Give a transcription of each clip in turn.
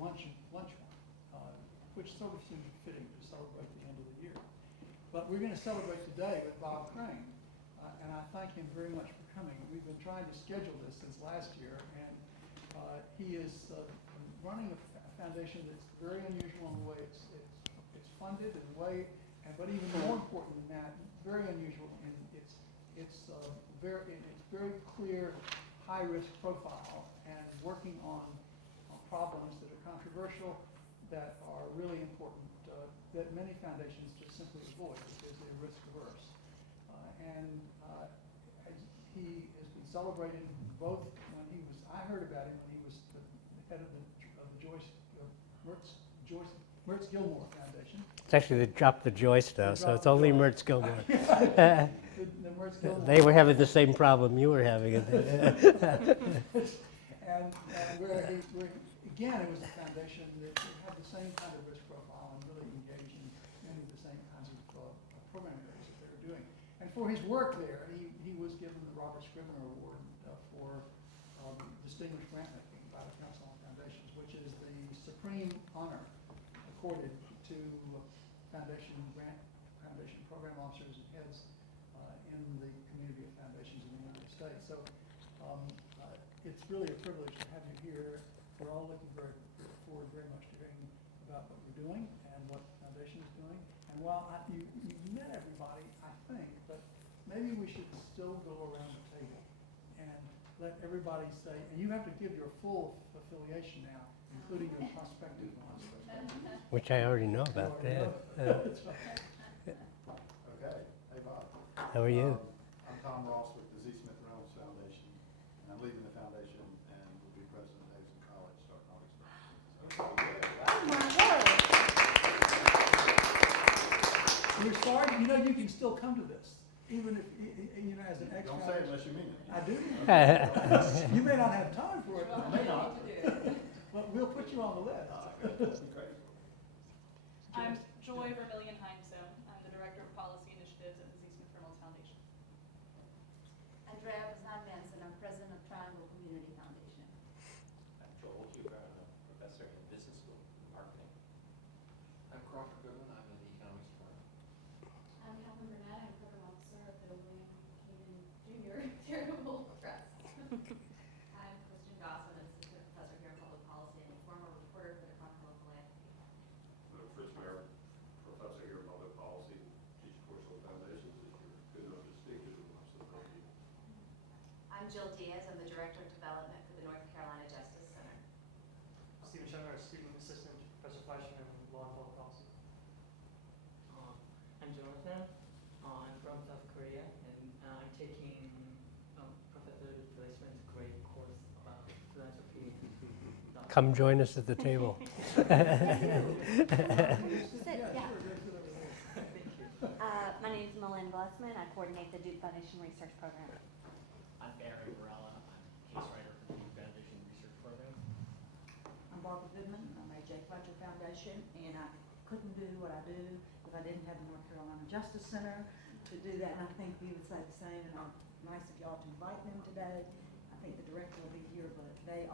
lunch one, which sort of seemed fitting to celebrate the end of the year. But we're going to celebrate today with Bob Crane, and I thank him very much for coming. We've been trying to schedule this since last year, and he is running a foundation that's very unusual in the way it's funded, and the way, but even more important than that, very unusual in its very clear high-risk profile, and working on problems that are controversial, that are really important, that many foundations just simply avoid because they're risk-averse. He has been celebrated both when he was, I heard about him when he was the head of the Mertz Gilmore Foundation. It's actually they dropped the Joyce now, so it's only Mertz Gilmore. The Mertz Gilmore. They were having the same problem you were having. and where again, it was a foundation that had the same kind of risk profile and really engaged in many of the same kinds of program areas that they were doing. And for his work there, he was given the Robert Scrivener Award for distinguished grant making by the Council on Foundations, which is the supreme honor accorded to foundation program officers and heads in the community of foundations in the United States. So it's really a privilege to have you here. We're all looking forward very much to hearing about what you're doing and what the foundation is doing. And while you've met everybody, I think, but maybe we should still go around the table and let everybody say, and you have to give your full affiliation now, including your prospective ones. Which I already know about. Yeah. That's right. Okay. Hey, Bob. How are you? I'm Tom Ross with the Z. Smith Reynolds Foundation, and I'm leaving the foundation and will be president of Davidson College starting August 1st. We're sorry, you can still come to this, even if, as an extra. Don't say it unless you mean it. I do. You may not have time for it. I may not. But we'll put you on the list. That'd be great. I'm Joy Vermillion Hindstone. I'm the Director of Policy Initiatives at the Z. Smith Reynolds Foundation. Andrea Bazan-Manson, I'm president of Triangle Community Foundation. I'm Joel Huber, I'm a professor in business school marketing. I'm Crawford Goodwin, I'm in the economics department. I'm Catherine Burnett, I'm program officer of the William Keenan Jr. Charitable Trust. I'm Kristen Goss, I'm an assistant professor here in public policy and a former reporter for the Chronicle of Philanthropy. I'm Fritz Mayer, professor here in public policy, teach a course on foundations. If you're good enough to speak to them, I'll still help you. I'm Jill Diaz, I'm the director of development for the North Carolina Justice Center. Stephen Schumer, student assistant, professor Fleischman in law and public policy. I'm Jonathan. I'm from South Korea, and I'm taking Professor Fleischman's great course about philanthropy. Come join us at the table. My name is Melinda Blessman. I coordinate the Duke Foundation Research Program. I'm Barry Varela, I'm case writer for the Foundation Research Program. I'm Barbara Goodman. I'm a Jeht Foundation, and I couldn't do what I do if I didn't have the North Carolina Justice Center to do that, and I think we would say the same, and I'm nice of y'all to invite them today. I think the director will be here, but we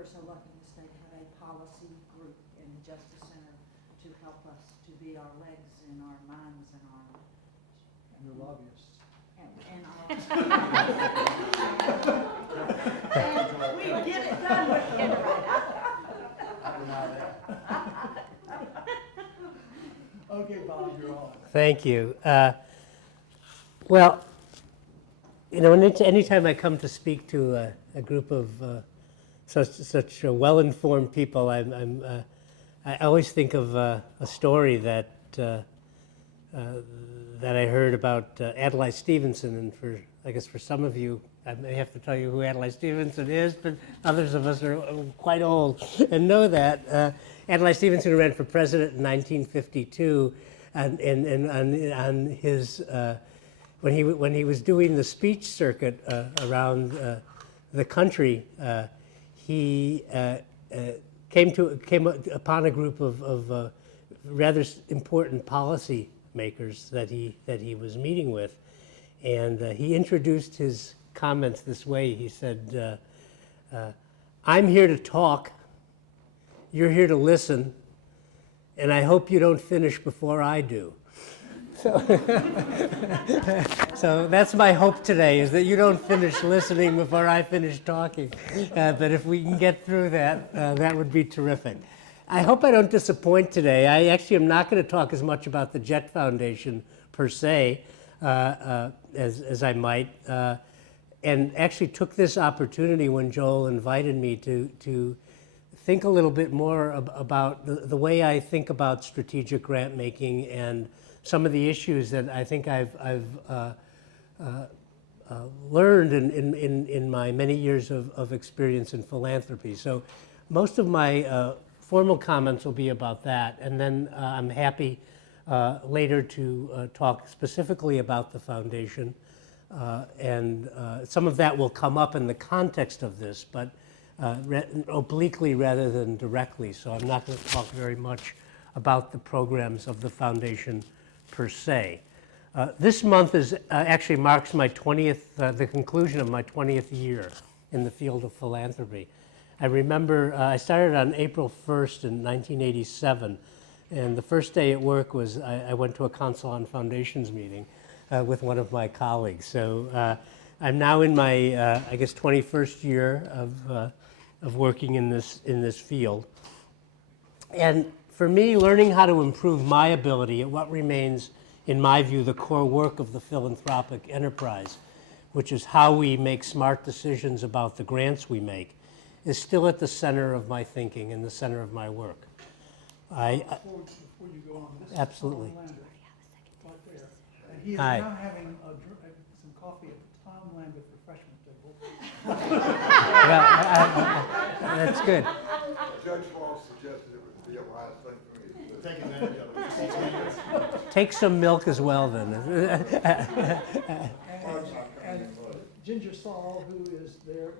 are so lucky in the state to have a policy group in the Justice Center to help us to be our legs and our minds and our... And your lobbyists. And we get it done with it right. I deny that. Okay, Bob, you're on. Thank you. Well, anytime I come to speak to a group of such well-informed people, I always think of a story that I heard about Adlai Stevenson, and I guess for some of you, I may have to tell you who Adlai Stevenson is, but others of us are quite old and know that. Adlai Stevenson ran for president in 1952, and on his when he was doing the speech circuit around the country, he came upon a group of rather important policy makers that he was meeting with, and he introduced his comments this way. He said, "I'm here to talk, you're here to listen, and I hope you don't finish before I do. So, so that's my hope today, is that you don't finish listening before I finish talking. But if we can get through that, that would be terrific. I hope I don't disappoint today. I actually am not going to talk as much about the Jeht Foundation per se as I might, and actually took this opportunity when Joel invited me to think a little bit more about the way I think about strategic grant making and some of the issues that I think I've learned in my many years of experience in philanthropy. So most of my formal comments will be about that, and then I'm happy later to talk specifically about the foundation, and some of that will come up in the context of this, but obliquely rather than directly. So I'm not going to talk very much about the programs of the foundation per se. This month actually marks my 20th, the conclusion of my 20th year in the field of philanthropy. I remember I started on April 1st in 1987, and the first day at work was I went to a Council on Foundations meeting with one of my colleagues. So I'm now in my, I guess, 21st year of working in this field. And for me, learning how to improve my ability at what remains, in my view, the core work of the philanthropic enterprise, which is how we make smart decisions about the grants we make, is still at the center of my thinking and the center of my work. Before you go on, this Absolutely. is Tom Lambert, right there. And he is Hi. now having some coffee at the Tom Lambert refreshment table. Well, that's good. Judge Walsh suggested it would be a wise thing for me to take advantage of it. Take some milk as well, then. And Ginger Saul, who is there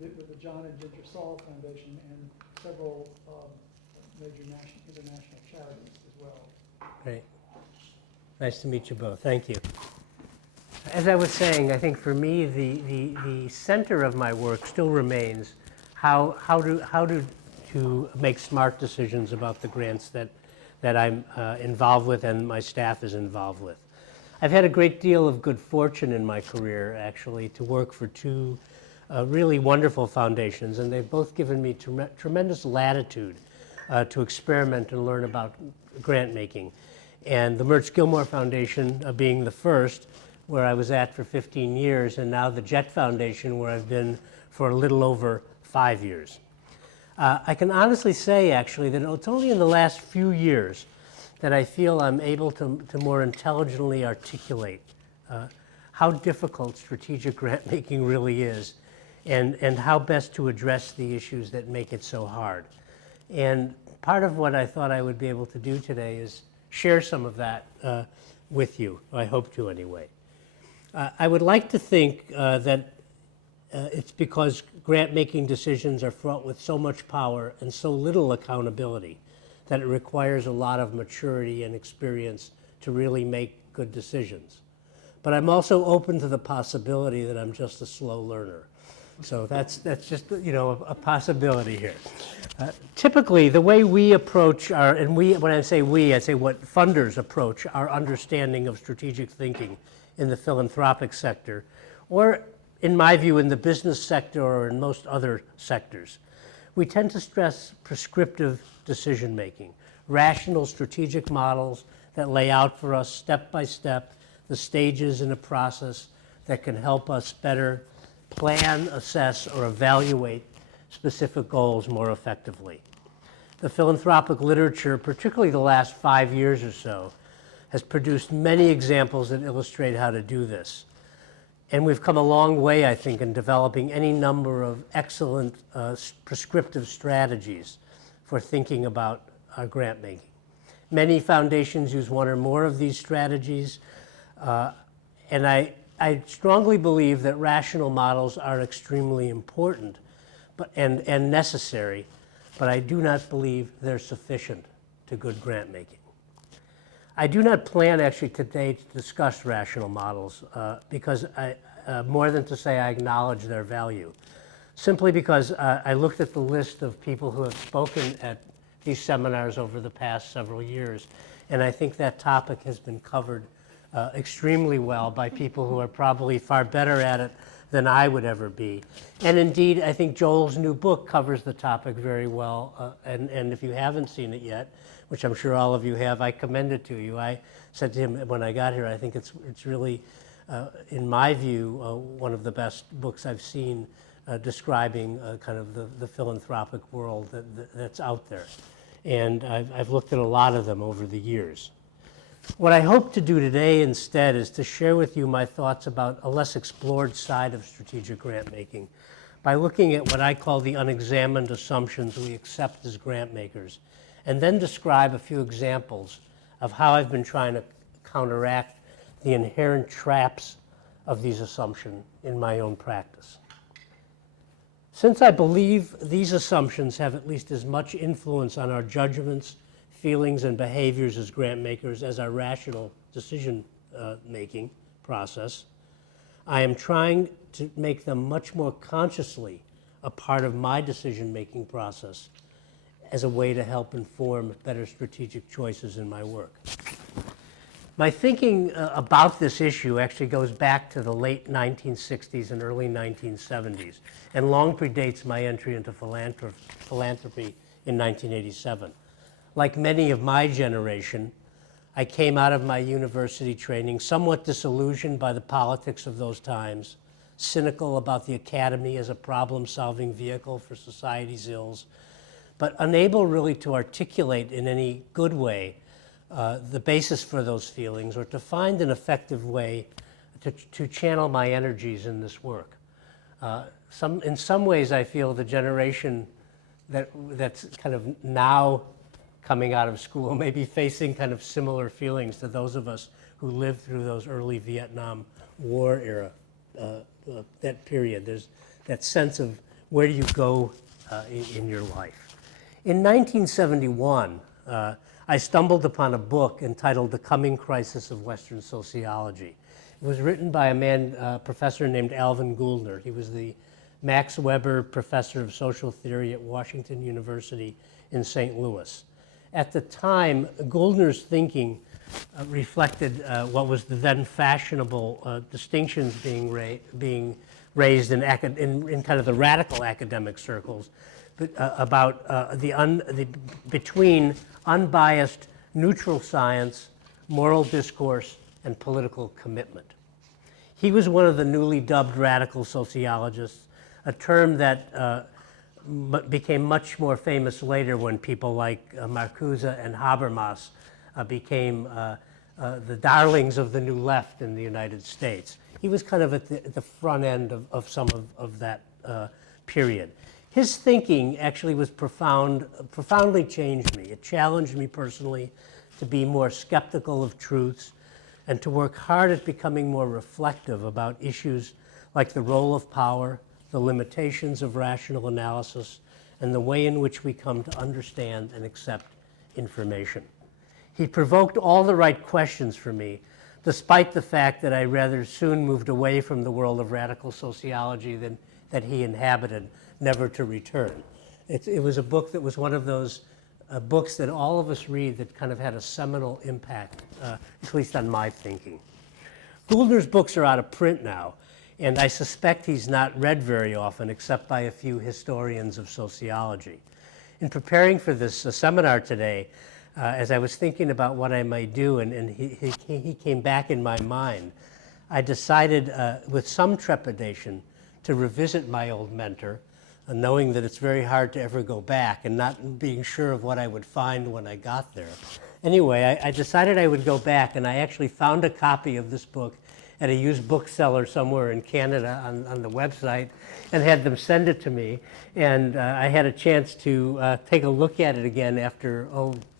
with the John and Ginger Saul Foundation and several major international charities as well. Great. Nice to meet you both. Thank you. As I was saying, I think for me, the center of my work still remains how to make smart decisions about the grants that I'm involved with and my staff is involved with. I've had a great deal of good fortune in my career, actually, to work for two really wonderful foundations, and they've both given me tremendous latitude to experiment and learn about grant making. And the Mertz Gilmore Foundation being the first, where I was at for 15 years, and now the Jeht Foundation, where I've been for a little over 5 years. I can honestly say, actually, that it's only in the last few years that I feel I'm able to more intelligently articulate how difficult strategic grant making really is, and how best to address the issues that make it so hard. And part of what I thought I would be able to do today is share some of that with you. I hope to, anyway. I would like to think that it's because grant-making decisions are fraught with so much power and so little accountability that it requires a lot of maturity and experience to really make good decisions. But I'm also open to the possibility that I'm just a slow learner. So that's just, you know, a possibility here. Typically, the way we approach our, and when I say we, I say what funders approach our understanding of strategic thinking in the philanthropic sector, or in my view, in the business sector or in most other sectors. We tend to stress prescriptive decision-making, rational strategic models that lay out for us step by step the stages in a process that can help us better plan, assess, or evaluate specific goals more effectively. The philanthropic literature, particularly the last 5 years or so, has produced many examples that illustrate how to do this. And we've come a long way, I think, in developing any number of excellent prescriptive strategies for thinking about grant making. Many foundations use one or more of these strategies, and I strongly believe that rational models are extremely important and necessary, but I do not believe they're sufficient to good grant making. I do not plan actually today to discuss rational models because more than to say I acknowledge their value. Simply because I looked at the list of people who have spoken at these seminars over the past several years. And I think that topic has been covered extremely well by people who are probably far better at it than I would ever be. And indeed, I think Joel's new book covers the topic very well. And if you haven't seen it yet, which I'm sure all of you have, I commend it to you. I said to him when I got here, I think it's really, in my view, one of the best books I've seen describing kind of the philanthropic world that's out there. And I've looked at a lot of them over the years. What I hope to do today instead is to share with you my thoughts about a less explored side of strategic grant making by looking at what I call the unexamined assumptions we accept as grant makers, and then describe a few examples of how I've been trying to counteract the inherent traps of these assumptions in my own practice. Since I believe these assumptions have at least as much influence on our judgments, feelings, and behaviors as grant makers as our rational decision making process, I am trying to make them much more consciously a part of my decision making process as a way to help inform better strategic choices in my work. My thinking about this issue actually goes back to the late 1960s and early 1970s, and long predates my entry into philanthropy in 1987. Like many of my generation, I came out of my university training somewhat disillusioned by the politics of those times, cynical about the academy as a problem-solving vehicle for society's ills, but unable really to articulate in any good way the basis for those feelings or to find an effective way to channel my energies in this work. In some ways, I feel the generation that's kind of now coming out of school may be facing kind of similar feelings to those of us who lived through those early Vietnam War era, that period. There's that sense of where do you go in your life. In 1971, I stumbled upon a book entitled The Coming Crisis of Western Sociology. It was written by a man, professor named Alvin Gouldner. He was the Max Weber Professor of Social Theory at Washington University in St. Louis. At the time, Gouldner's thinking reflected what was the then fashionable distinctions being raised in kind of the radical academic circles about between unbiased neutral science, moral discourse, and political commitment. He was one of the newly dubbed radical sociologists, a term that became much more famous later when people like Marcuse and Habermas became the darlings of the new left in the United States. He was kind of at the front end of some of that period. His thinking actually was profoundly changed me. It challenged me personally to be more skeptical of truths and to work hard at becoming more reflective about issues like the role of power, the limitations of rational analysis, and the way in which we come to understand and accept information. He provoked all the right questions for me, despite the fact that I rather soon moved away from the world of radical sociology that he inhabited, never to return. It was a book that was one of those books that all of us read that kind of had a seminal impact, at least on my thinking. Gouldner's books are out of print now, and I suspect he's not read very often except by a few historians of sociology. In preparing for this seminar today, as I was thinking about what I might do, and he came back in my mind, I decided with some trepidation to revisit my old mentor, knowing that it's very hard to ever go back and not being sure of what I would find when I got there. Anyway, I decided I would go back, and I actually found a copy of this book at a used bookseller somewhere in Canada on the website and had them send it to me. And I had a chance to take a look at it again after,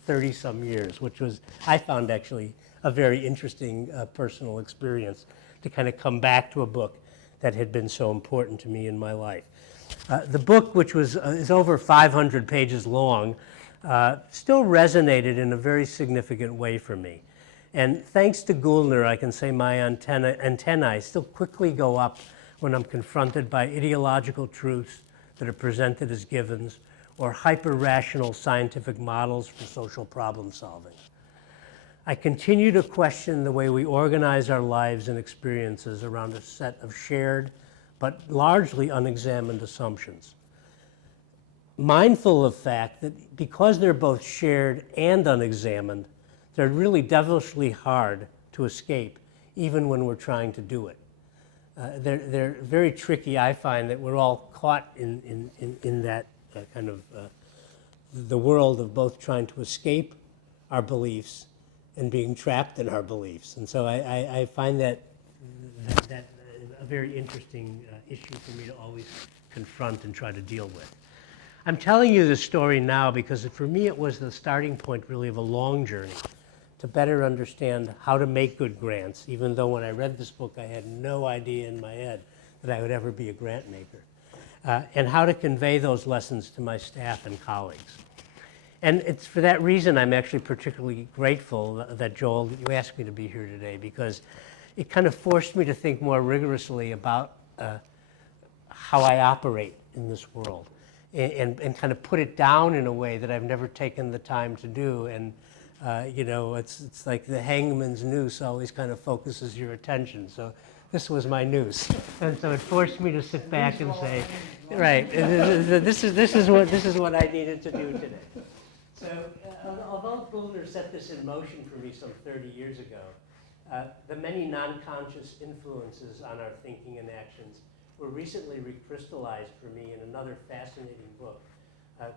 30-some years, which was, I found actually, a very interesting personal experience to kind of come back to a book that had been so important to me in my life. The book, which is over 500 pages long, still resonated in a very significant way for me. And thanks to Gouldner, I can say my antennae still quickly go up when I'm confronted by ideological truths that are presented as givens, or hyper-rational scientific models for social problem solving. I continue to question the way we organize our lives and experiences around a set of shared but largely unexamined assumptions. Mindful of the fact that because they're both shared and unexamined, they're really devilishly hard to escape, even when we're trying to do it. They're very tricky. I find that we're all caught in that kind of the world of both trying to escape our beliefs and being trapped in our beliefs. And so I find that a very interesting issue for me to always confront and try to deal with. I'm telling you this story now because for me it was the starting point really of a long journey to better understand how to make good grants, even though when I read this book I had no idea in my head that I would ever be a grant maker, and how to convey those lessons to my staff and colleagues. And it's for that reason I'm actually particularly grateful that, Joel, you asked me to be here today, because it kind of forced me to think more rigorously about how I operate in this world, and kind of put it down in a way that I've never taken the time to do. And you know, it's like the hangman's noose always kind of focuses your attention. So this was my noose, and so it forced me to sit back and say, right, this is what I needed to do today. So although Bullner set this in motion for me some 30 years ago, the many non-conscious influences on our thinking and actions were recently recrystallized for me in another fascinating book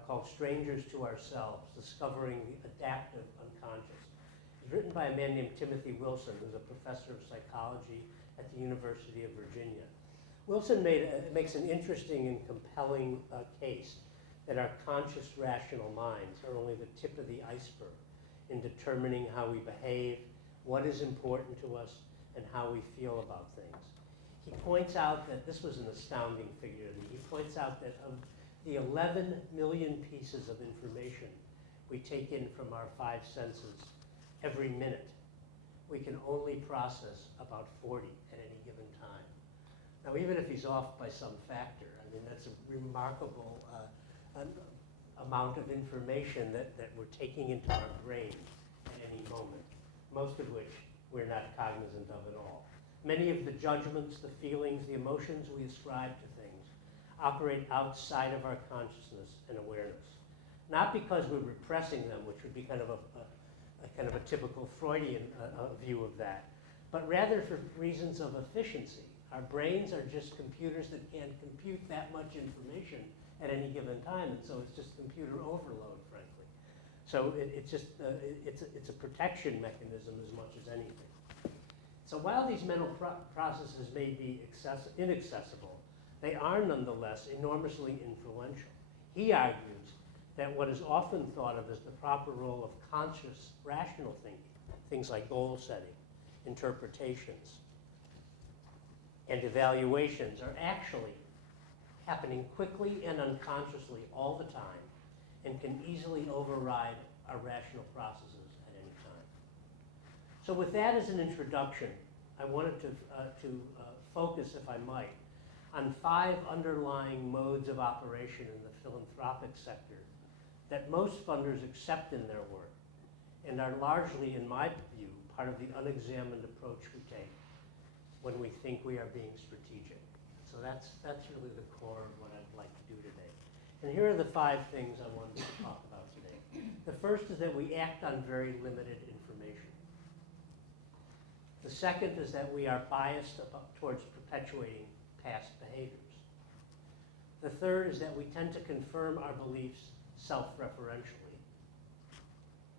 called Strangers to Ourselves, Discovering the Adaptive Unconscious. It's written by a man named Timothy Wilson, who's a professor of psychology at the University of Virginia. Wilson makes an interesting and compelling case that our conscious rational minds are only the tip of the iceberg in determining how we behave, what is important to us, and how we feel about things. He points out that this was an astounding figure to me. He points out that of the 11 million pieces of information we take in from our 5 senses every minute, we can only process about 40 at any given time. Now, even if he's off by some factor, I mean, that's a remarkable amount of information that we're taking into our brain at any moment, most of which we're not cognizant of at all. Many of the judgments, the feelings, the emotions we ascribe to things operate outside of our consciousness and awareness. Not because we're repressing them, which would be kind of a typical Freudian view of that, but rather for reasons of efficiency. Our brains are just computers that can't compute that much information at any given time, and so it's just computer overload, frankly. So it's a protection mechanism as much as anything. So while these mental processes may be inaccessible, they are nonetheless enormously influential. He argues that what is often thought of as the proper role of conscious, rational thinking, things like goal setting, interpretations, and evaluations, are actually happening quickly and unconsciously all the time and can easily override our rational processes at any time. So with that as an introduction, I wanted to focus, if I might, on 5 underlying modes of operation in the philanthropic sector that most funders accept in their work and are largely, in my view, part of the unexamined approach we take when we think we are being strategic. So that's really the core of what I'd like to do today. And here are the 5 things I wanted to talk about today. The first is that we act on very limited information. The second is that we are biased towards perpetuating past behaviors. The third is that we tend to confirm our beliefs self-referentially.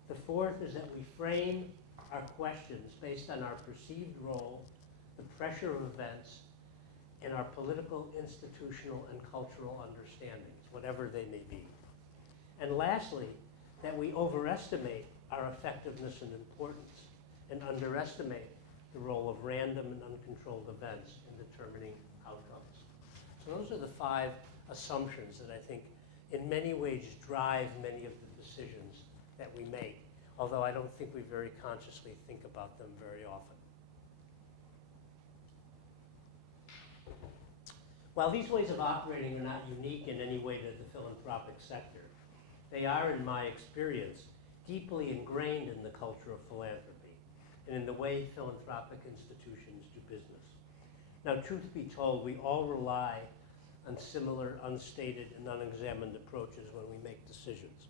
The fourth is that we frame our questions based on our perceived role, the pressure of events, and our political, institutional, and cultural understandings, whatever they may be. And lastly, that we overestimate our effectiveness and importance and underestimate the role of random and uncontrolled events in determining outcomes. So those are the 5 assumptions that I think in many ways drive many of the decisions that we make, although I don't think we very consciously think about them very often. While these ways of operating are not unique in any way to the philanthropic sector, they are, in my experience, deeply ingrained in the culture of philanthropy and in the way philanthropic institutions do business. Now, truth be told, we all rely on similar unstated and unexamined approaches when we make decisions.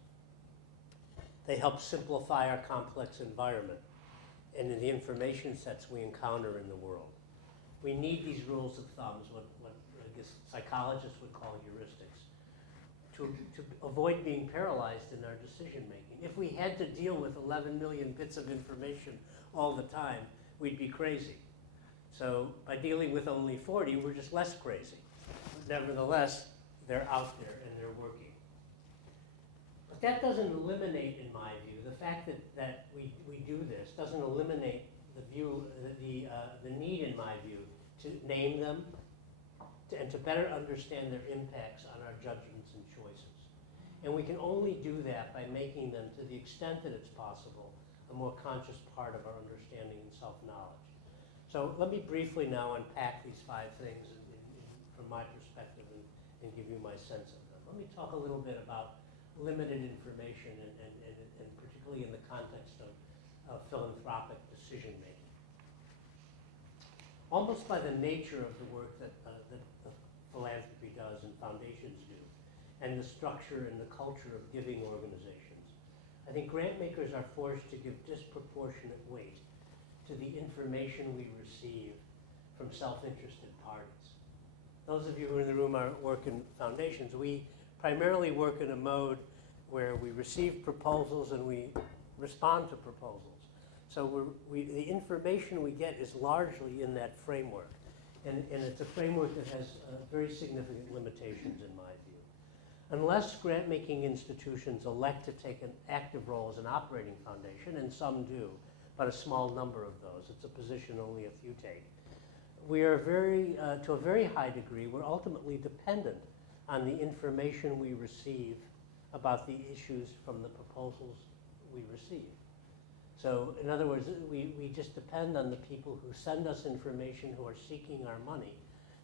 They help simplify our complex environment and in the information sets we encounter in the world. We need these rules of thumbs, what I guess psychologists would call heuristics, to avoid being paralyzed in our decision making. If we had to deal with 11 million bits of information all the time, we'd be crazy. So by dealing with only 40, we're just less crazy. Nevertheless, they're out there and they're working. But that doesn't eliminate, in my view, the fact that we do this doesn't eliminate the need, in my view, to name them and to better understand their impacts on our judgments and choices. And we can only do that by making them, to the extent that it's possible, a more conscious part of our understanding and self-knowledge. So let me briefly now unpack these 5 things from my perspective and give you my sense of them. Let me talk a little bit about limited information and particularly in the context of philanthropic decision making. Almost by the nature of the work that philanthropy does and foundations do, and the structure and the culture of giving organizations, I think grant makers are forced to give disproportionate weight to the information we receive from self-interested parties. Those of you who are in the room work in foundations. We primarily work in a mode where we receive proposals and we respond to proposals. So the information we get is largely in that framework. And it's a framework that has very significant limitations in my view. Unless grant-making institutions elect to take an active role as an operating foundation, and some do, but a small number of those, it's a position only a few take, we are to a very high degree, we're ultimately dependent on the information we receive about the issues from the proposals we receive. So in other words, we just depend on the people who send us information, who are seeking our money,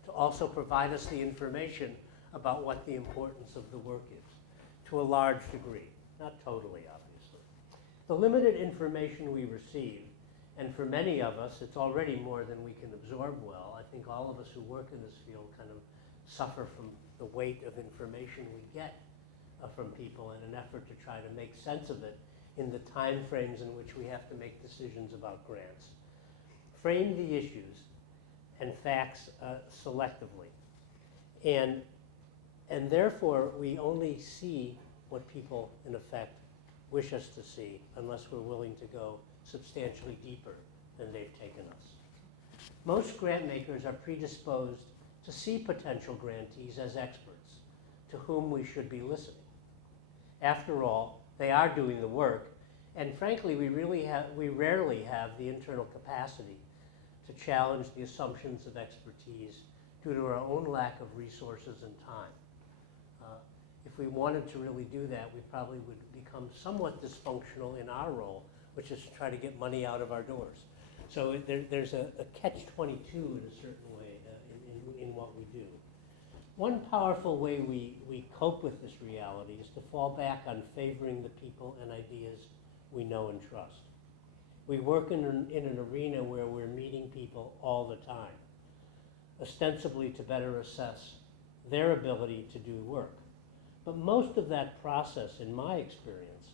to also provide us the information about what the importance of the work is, to a large degree, not totally, obviously. The limited information we receive, and for many of us, it's already more than we can absorb well. I think all of us who work in this field kind of suffer from the weight of information we get from people in an effort to try to make sense of it in the time frames in which we have to make decisions about grants. Frame the issues and facts selectively. And therefore, we only see what people, in effect, wish us to see unless we're willing to go substantially deeper than they've taken us. Most grant makers are predisposed to see potential grantees as experts to whom we should be listening. After all, they are doing the work, and frankly, we rarely have the internal capacity to challenge the assumptions of expertise due to our own lack of resources and time. If we wanted to really do that, we probably would become somewhat dysfunctional in our role, which is to try to get money out of our doors. So there's a catch-22 in a certain way in what we do. One powerful way we cope with this reality is to fall back on favoring the people and ideas we know and trust. We work in an arena where we're meeting people all the time, ostensibly to better assess their ability to do work. But most of that process, in my experience,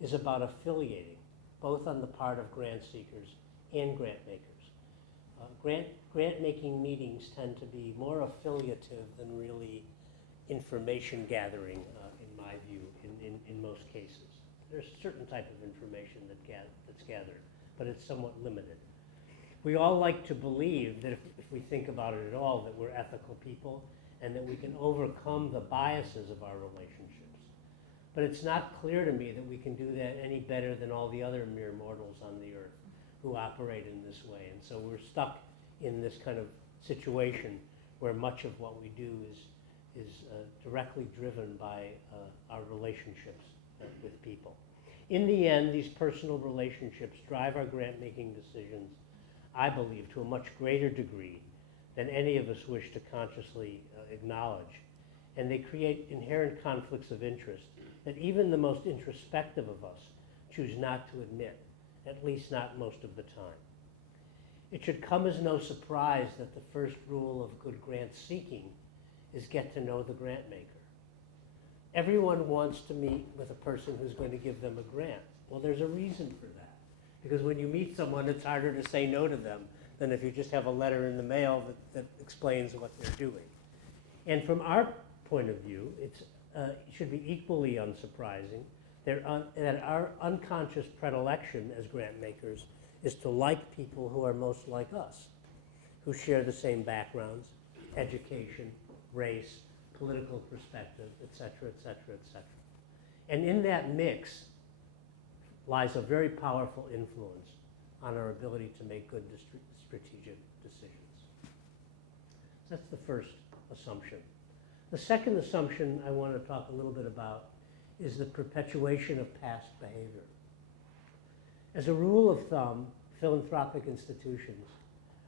is about affiliating, both on the part of grant seekers and grant makers. Grant-making meetings tend to be more affiliative than really information gathering, in my view, in most cases. There's a certain type of information that's gathered, but it's somewhat limited. We all like to believe that if we think about it at all, that we're ethical people and that we can overcome the biases of our relationships. But it's not clear to me that we can do that any better than all the other mere mortals on the earth who operate in this way. And so we're stuck in this kind of situation where much of what we do is directly driven by our relationships with people. In the end, these personal relationships drive our grant-making decisions, I believe, to a much greater degree than any of us wish to consciously acknowledge. And they create inherent conflicts of interest that even the most introspective of us choose not to admit, at least not most of the time. It should come as no surprise that the first rule of good grant seeking is get to know the grant maker. Everyone wants to meet with a person who's going to give them a grant. Well, there's a reason for that. Because when you meet someone, it's harder to say no to them than if you just have a letter in the mail that explains what they're doing. And from our point of view, it should be equally unsurprising that our unconscious predilection as grant makers is to like people who are most like us, who share the same backgrounds, education, race, political perspective, et cetera, et cetera, et cetera. And in that mix lies a very powerful influence on our ability to make good strategic decisions. That's the first assumption. The second assumption I want to talk a little bit about is the perpetuation of past behavior. As a rule of thumb, philanthropic institutions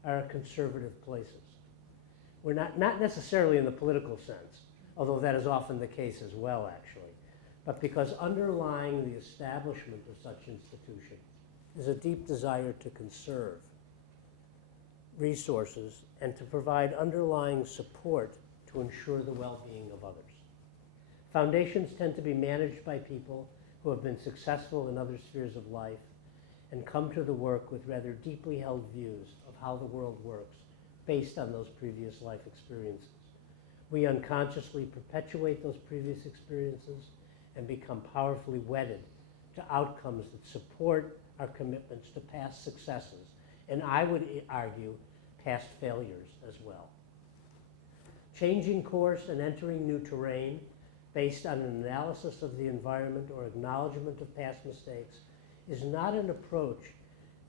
are conservative places. We're not necessarily in the political sense, although that is often the case as well, actually, but because underlying the establishment of such institutions is a deep desire to conserve resources and to provide underlying support to ensure the well-being of others. Foundations tend to be managed by people who have been successful in other spheres of life and come to the work with rather deeply held views of how the world works based on those previous life experiences. We unconsciously perpetuate those previous experiences and become powerfully wedded to outcomes that support our commitments to past successes, and I would argue past failures as well. Changing course and entering new terrain based on an analysis of the environment or acknowledgement of past mistakes is not an approach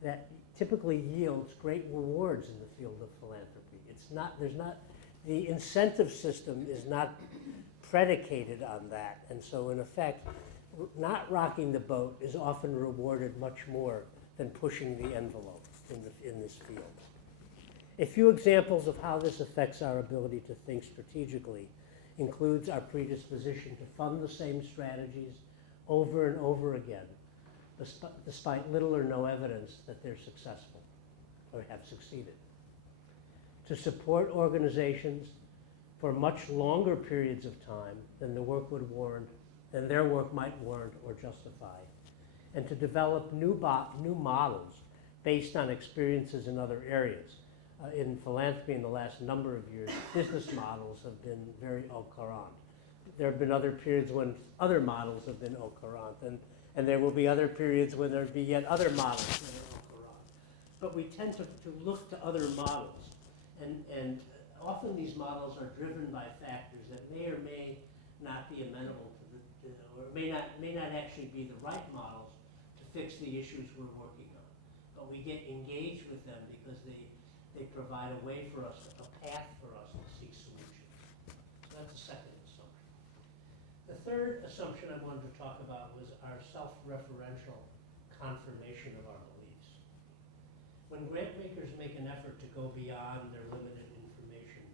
that typically yields great rewards in the field of philanthropy. The incentive system is not predicated on that, and so in effect, not rocking the boat is often rewarded much more than pushing the envelope in this field. A few examples of how this affects our ability to think strategically includes our predisposition to fund the same strategies over and over again, despite little or no evidence that they're successful or have succeeded. To support organizations for much longer periods of time than their work might warrant or justify, and to develop new models based on experiences in other areas. In philanthropy in the last number of years, business models have been very au courant. There have been other periods when other models have been au courant, and there will be other periods when there'll be yet other models that are au courant. But we tend to look to other models, and often these models are driven by factors that may or may not be amenable or may not actually be the right models to fix the issues we're working on. But we get engaged with them because they provide a way for us, a path for us to seek solutions. So that's the second assumption. The third assumption I wanted to talk about was our self-referential confirmation of our beliefs. When grant makers make an effort to go beyond their limited information,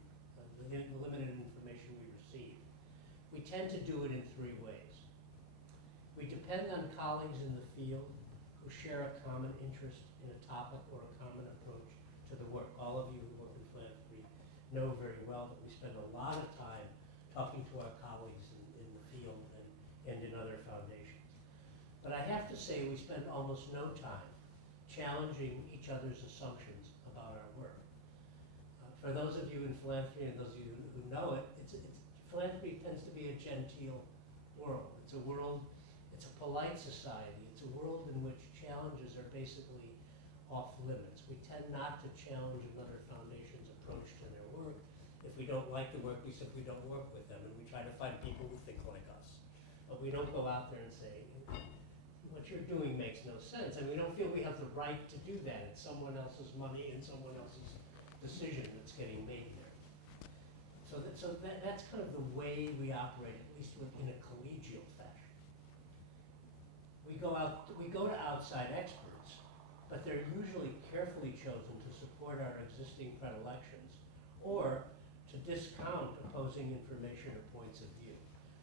the limited information we receive, we tend to do it in three ways. We depend on colleagues in the field who share a common interest in a topic or a common approach to the work. All of you who work in philanthropy know very well that we spend a lot of time talking to our colleagues in the field and in other foundations. But I have to say we spend almost no time challenging each other's assumptions about our work. For those of you in philanthropy and those of you who know it, philanthropy tends to be a genteel world. It's a polite society. It's a world in which challenges are basically off limits. We tend not to challenge another foundation's approach to their work. If we don't like the work, we simply don't work with them, and we try to find people who think like us. But we don't go out there and say, what you're doing makes no sense, and we don't feel we have the right to do that. It's someone else's money and someone else's decision that's getting made there. So that's kind of the way we operate, at least in a collegial fashion. We go to outside experts, but they're usually carefully chosen to support our existing predilections or to discount opposing information or points of view.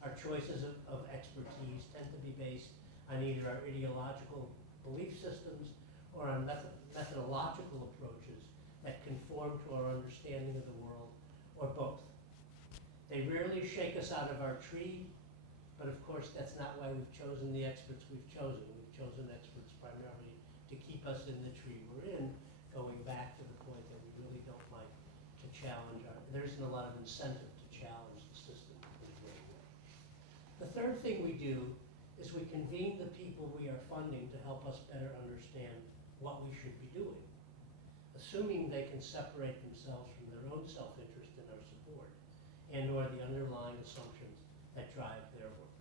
Our choices of expertise tend to be based on either our ideological belief systems or on methodological approaches that conform to our understanding of the world, or both. They rarely shake us out of our tree, but of course that's not why we've chosen the experts we've chosen. We've chosen experts primarily to keep us in the tree we're in, going back to the point that we really don't like to challenge there isn't a lot of incentive to challenge the system in a great way. The third thing we do is we convene the people we are funding to help us better understand what we should be doing, assuming they can separate themselves from their own self-interest in our support and or the underlying assumptions that drive their work.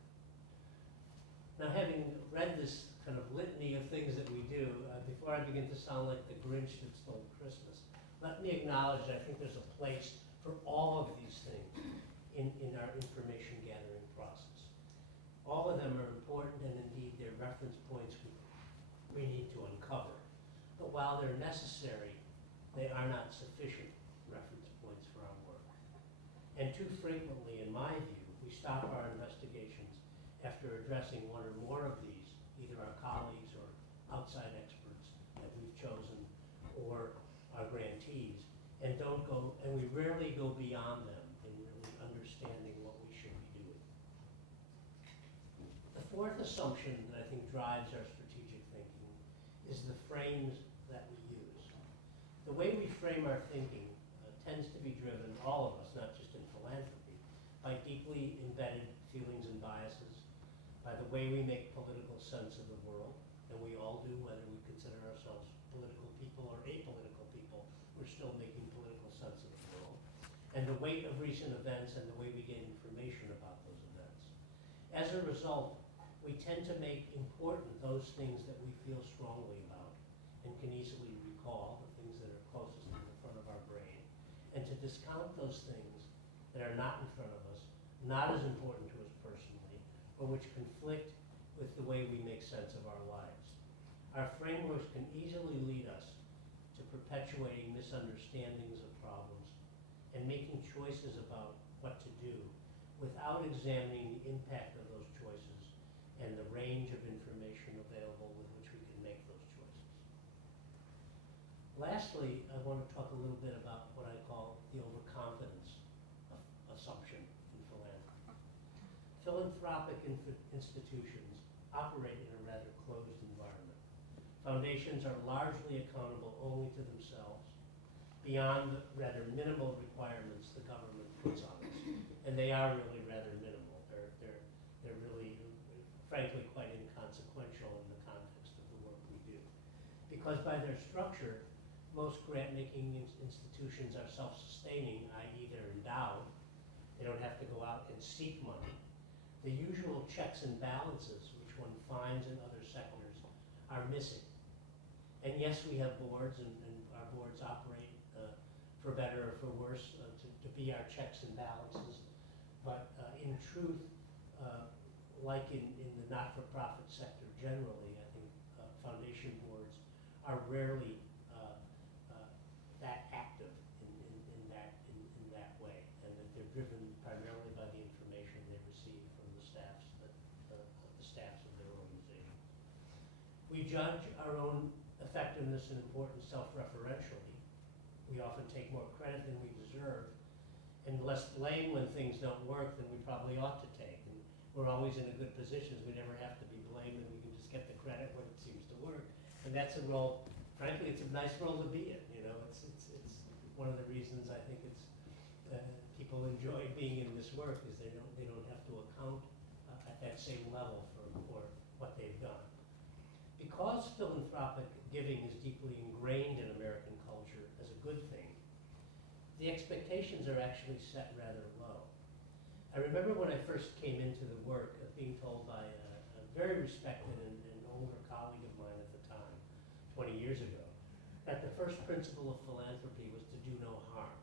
Now, having read this kind of litany of things that we do, before I begin to sound like the Grinch that stole Christmas, let me acknowledge that I think there's a place for all of these things in our information gathering process. All of them are important, and indeed they're reference points we need to uncover. But while they're necessary, they are not sufficient reference points for our work. And too frequently, in my view, we stop our investigations after addressing one or more of these, either our colleagues or outside experts that we've chosen, or our grantees, and we rarely go beyond them in really understanding what we should be doing. The fourth assumption that I think drives our strategic thinking is the frames that we use. The way we frame our thinking tends to be driven, all of us, not just in philanthropy, by deeply embedded feelings and biases, by the way we make political sense of the world, and we all do, whether we consider ourselves political people or apolitical people, we're still making political sense of the world, and the weight of recent events and the way we get information about those events. As a result, we tend to make important those things that we feel strongly about and can easily recall, the things that are closest to the front of our brain, and to discount those things that are not in front of us, not as important to us personally, or which conflict with the way we make sense of our lives. Our frameworks can easily lead us to perpetuating misunderstandings of problems and making choices about what to do without examining the impact of those choices and the range of information available with which we can make those choices. Lastly, I want to talk a little bit about what I call the overconfidence assumption in philanthropy. Philanthropic institutions operate in a rather closed environment. Foundations are largely accountable only to themselves, beyond the rather minimal requirements the government puts on us. And they are really rather minimal. They're really, frankly, quite inconsequential in the context of the work we do. Because by their structure, most grant-making institutions are self-sustaining, i.e. they're endowed. They don't have to go out and seek money. The usual checks and balances, which one finds in other sectors, are missing. And yes, we have boards, and our boards operate for better or for worse to be our checks and balances. But in truth, like in the not-for-profit sector generally, I think foundation boards are rarely that active in that way, and that they're driven primarily by the information they receive from the staffs of their organizations. We judge our own effectiveness and importance self-referentially. We often take more credit than we deserve, and less blame when things don't work than we probably ought to take. And we're always in a good position. We never have to be blamed, and we can just get the credit when it seems to work. And that's a role, frankly, it's a nice role to be in. You know, it's one of the reasons I think it's people enjoy being in this work is they don't have to account at that same level for what they've done. Because philanthropic giving is deeply ingrained in American culture as a good thing, the expectations are actually set rather low. I remember when I first came into the work being told by a very respected and older colleague of mine at the time, 20 years ago, that the first principle of philanthropy was to do no harm.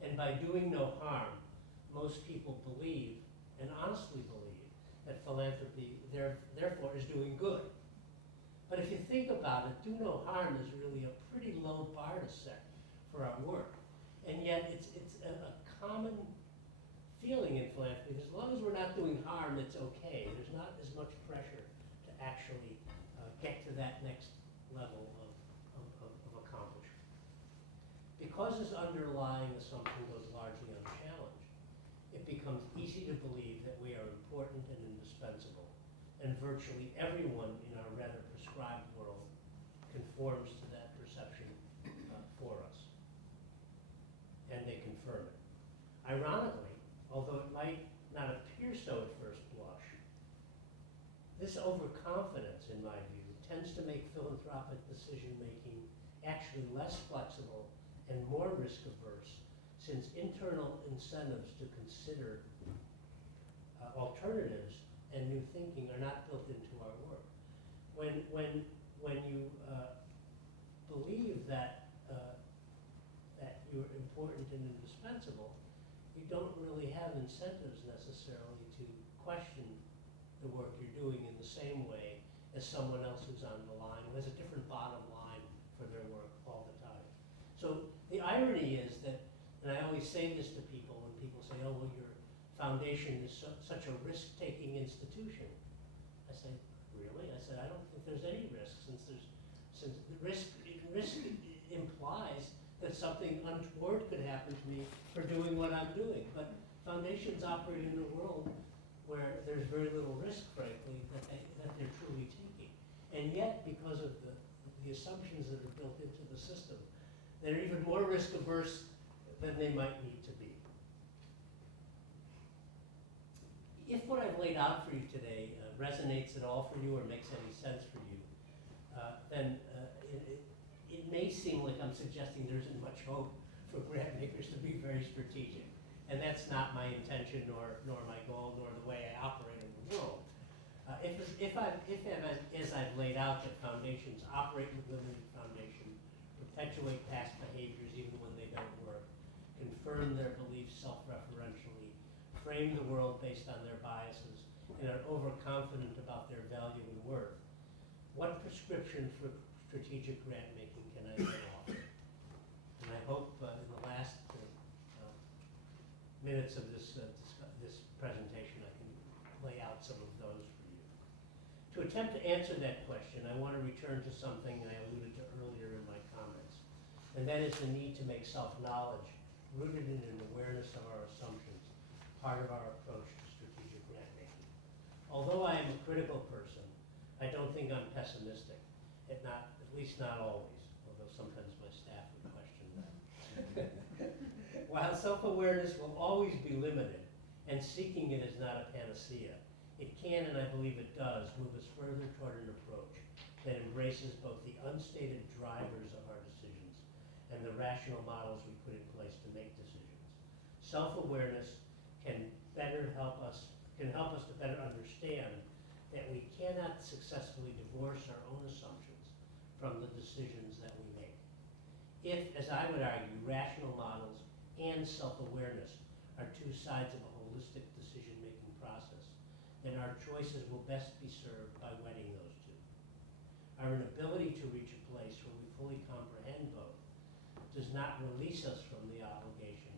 And by doing no harm, most people believe, and honestly believe, that philanthropy therefore is doing good. But if you think about it, do no harm is really a pretty low bar to set for our work. And yet, it's a common feeling in philanthropy. As long as we're not doing harm, it's okay. There's not as much pressure to actually get to that next level of accomplishment. Because this underlying assumption goes largely unchallenged, it becomes easy to believe that we are important and indispensable, and virtually everyone in our rather prescribed world conforms to that perception for us, and they confirm it. Ironically, although it might not appear so at first blush, this overconfidence, in my view, tends to make philanthropic decision-making actually less flexible and more risk-averse, since internal incentives to consider alternatives and new thinking are not built into our work. When you believe that you're important and indispensable, you don't really have incentives necessarily to question the work you're doing in the same way as someone else who's on the line, who has a different bottom line for their work all the time. So the irony is that, and I always say this to people when people say, oh, well, your foundation is such a risk-taking institution. I say, really? I said, I don't think there's any risk, since the risk implies that something untoward could happen to me for doing what I'm doing. But foundations operate in a world where there's very little risk, frankly, that they're truly taking. And yet, because of the assumptions that are built into the system, they're even more risk-averse than they might need to be. If what I've laid out for you today resonates at all for you or makes any sense for you, then it may seem like I'm suggesting there isn't much hope for grant makers to be very strategic. And that's not my intention, nor my goal, nor the way I operate in the world. If as I've laid out, that foundations operate with limited foundation, perpetuate past behaviors even when they don't work, confirm their beliefs self-referentially, frame the world based on their biases, and are overconfident about their value and worth, what prescription for strategic grant making can I then offer? And I hope in the last minutes of this presentation I can lay out some of those for you. To attempt to answer that question, I want to return to something I alluded to earlier in my comments, and that is the need to make self-knowledge, rooted in an awareness of our assumptions, part of our approach to strategic grant making. Although I am a critical person, I don't think I'm pessimistic, at least not always, although sometimes my staff would question that. While self-awareness will always be limited, and seeking it is not a panacea, it can, and I believe it does, move us further toward an approach that embraces both the unstated drivers of our decisions and the rational models we put in place to make decisions. Self-awareness can help us to better understand that we cannot successfully divorce our own assumptions from the decisions that we make. If, as I would argue, rational models and self-awareness are two sides of a holistic decision-making process, then our choices will best be served by wedding those two. Our inability to reach a place where we fully comprehend both does not release us from the obligation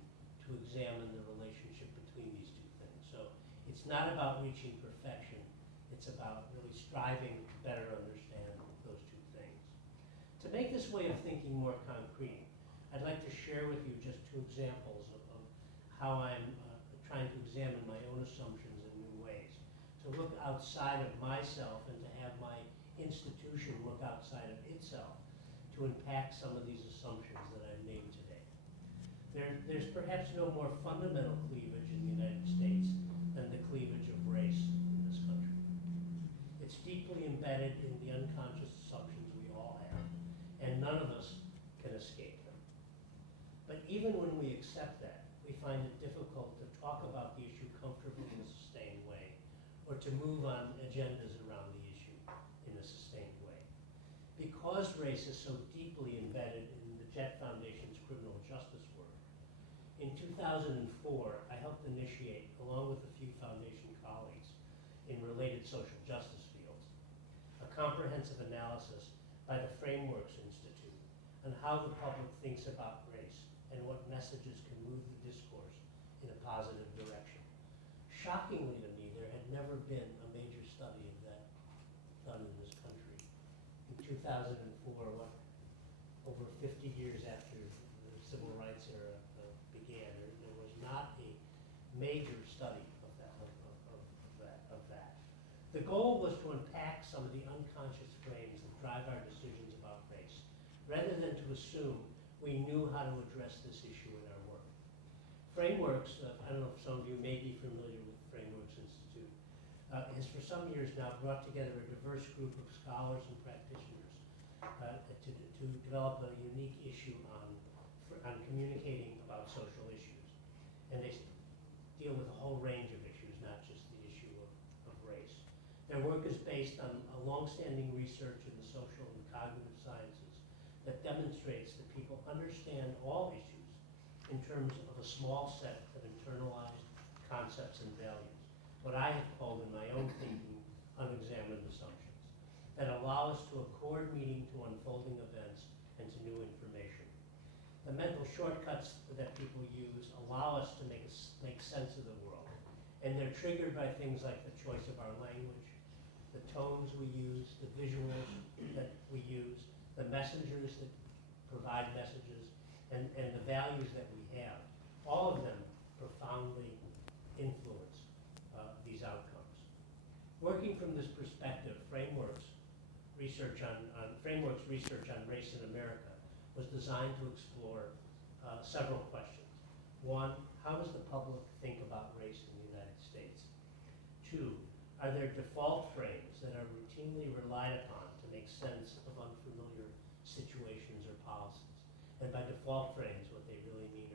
to examine the relationship between these two things. So it's not about reaching perfection, it's about really striving to better understand those two things. To make this way of thinking more concrete, I'd like to share with you just two examples of how I'm trying to examine my own assumptions in new ways. To look outside of myself and to have my institution look outside of itself to unpack some of these assumptions that I've named today. There's perhaps no more fundamental cleavage in the United States than the cleavage of race in this country. It's deeply embedded in the unconscious assumptions we all have, and none of us can escape them. But even when we accept that, we find it difficult to talk about the issue comfortably in a sustained way, or to move on agendas around the issue in a sustained way. Because race is so deeply embedded in the Jeht Foundation's criminal justice work, in 2004, I helped initiate, along with a few foundation colleagues in related social justice fields, a comprehensive analysis by the Frameworks Institute on how the public thinks about race and what messages can move the discourse in a positive direction. Shockingly to me, there had never been a major study of that done in this country. In 2004, over 50 years after the civil rights era began, there was not a major study of that. The goal was to unpack some of the unconscious frames that drive our decisions about race, rather than to assume we knew how to address this issue in our work. Frameworks, I don't know if some of you may be familiar with Frameworks Institute, has for some years now brought together a diverse group of scholars and practitioners to develop a unique issue on communicating about social issues. And they deal with a whole range of issues, not just the issue of race. Their work is based on a longstanding research in the social and cognitive sciences that demonstrates that people understand all issues in terms of a small set of internalized concepts and values, what I have called in my own thinking unexamined assumptions, that allow us to accord meaning to unfolding events and to new information. The mental shortcuts that people use allow us to make sense of the world, and they're triggered by things like the choice of our language, the tones we use, the visuals that we use, the messengers that provide messages, and the values that we have. All of them profoundly influence these outcomes. Working from this perspective, Frameworks research on race in America was designed to explore several questions. One, how does the public think about race in the United States? Two, are there default frames that are routinely relied upon to make sense of unfamiliar situations or policies? And by default frames, what they really mean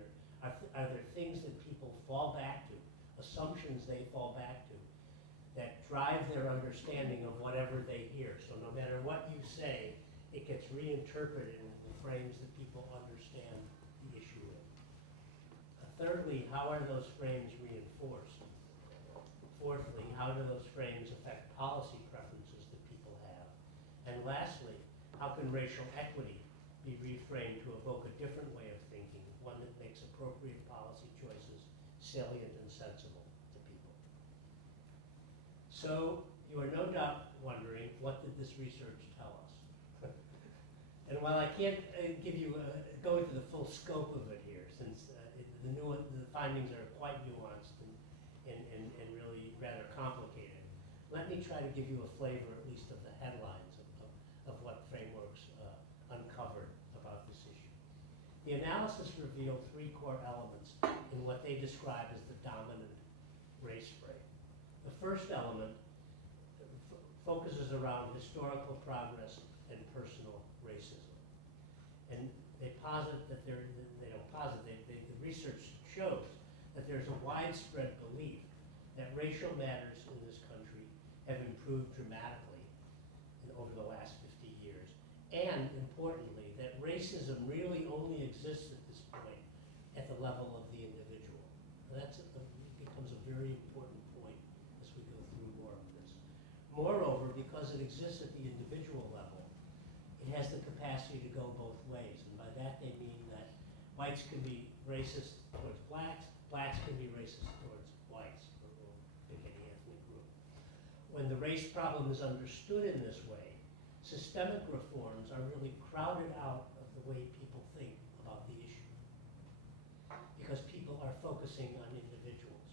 are there things that people fall back to, assumptions they fall back to, that drive their understanding of whatever they hear? So no matter what you say, it gets reinterpreted in the frames that people understand the issue in. Thirdly, how are those frames reinforced? Fourthly, how do those frames affect policy preferences that people have? And lastly, how can racial equity be reframed to evoke a different way of thinking, one that makes appropriate policy choices salient and sensible to people? So you are no doubt wondering, what did this research tell us? And while I can't go into the full scope of it here, since the findings are quite nuanced and really rather complicated, let me try to give you a flavor, at least of the headlines of what Frameworks uncovered about this issue. The analysis revealed three core elements in what they describe as the dominant race frame. The first element focuses around historical progress and personal racism. And they posit that the research shows that there's a widespread belief that racial matters in this country have improved dramatically over the last 50 years. And importantly, that racism really only exists at this point at the level of the individual. Becomes a very important point as we go through more of this. Moreover, because it exists at the individual level, it has the capacity to go both ways. And by that they mean that whites can be racist towards blacks can be racist towards whites, or pick any ethnic group. When the race problem is understood in this way, systemic reforms are really crowded out of the way people think about the issue. Because people are focusing on individuals,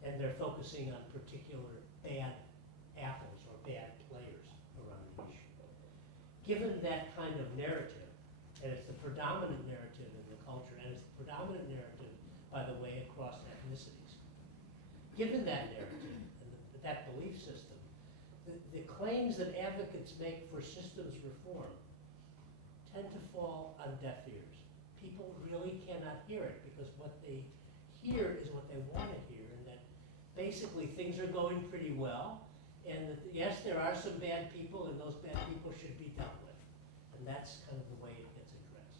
and they're focusing on particular bad apples or bad players around the issue. Given that kind of narrative, and it's the predominant narrative in the culture, and it's the predominant narrative, by the way, across ethnicities. Given that narrative and that belief system, the claims that advocates make for systems reform tend to fall on deaf ears. People really cannot hear it because what they hear is what they want to hear, and that basically things are going pretty well, and that yes, there are some bad people, and those bad people should be dealt with. And that's kind of the way it gets addressed.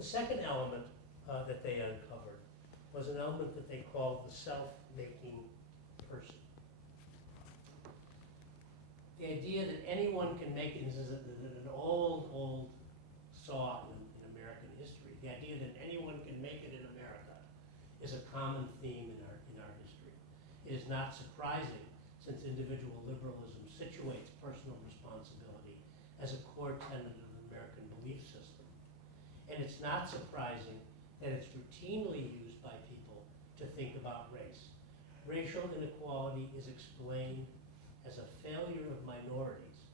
The second element that they uncovered was an element that they called the self-making person. The idea that anyone can make it is an old saw in American history. the idea that anyone can make it in America, is a common theme in our history. It is not surprising, since individual liberalism situates personal responsibility as a core tenet of the American belief system. And it's not surprising that it's routinely used by people to think about race. Racial inequality is explained as a failure of minorities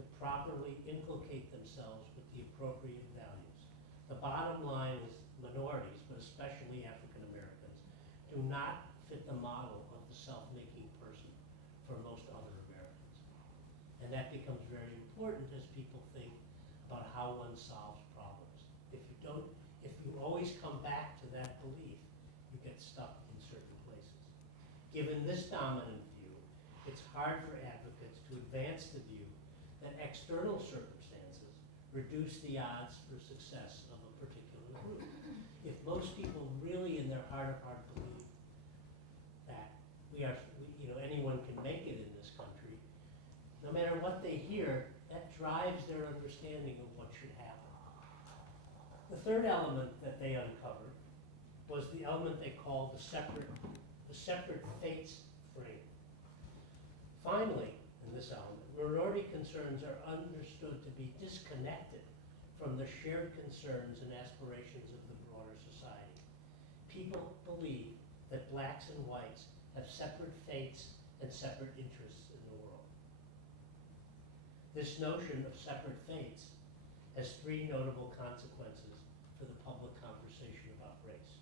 to properly inculcate themselves with the appropriate values. The bottom line is minorities, but especially African Americans, do not fit the model of the self-making person for most other Americans. And that becomes very important as people think about how one solves problems. If you always come back to that belief, you get stuck in certain places. Given this dominant view, it's hard for advocates to advance the view that external circumstances reduce the odds for success of a particular group. If most people really in their heart of heart believe that anyone can make it in this country, no matter what they hear, that drives their understanding of what should happen. The third element that they uncovered was the element they called the separate fates frame. Finally, in this element, minority concerns are understood to be disconnected from the shared concerns and aspirations of the broader society. People believe that blacks and whites have separate fates and separate interests in the world. This notion of separate fates has three notable consequences for the public conversation about race.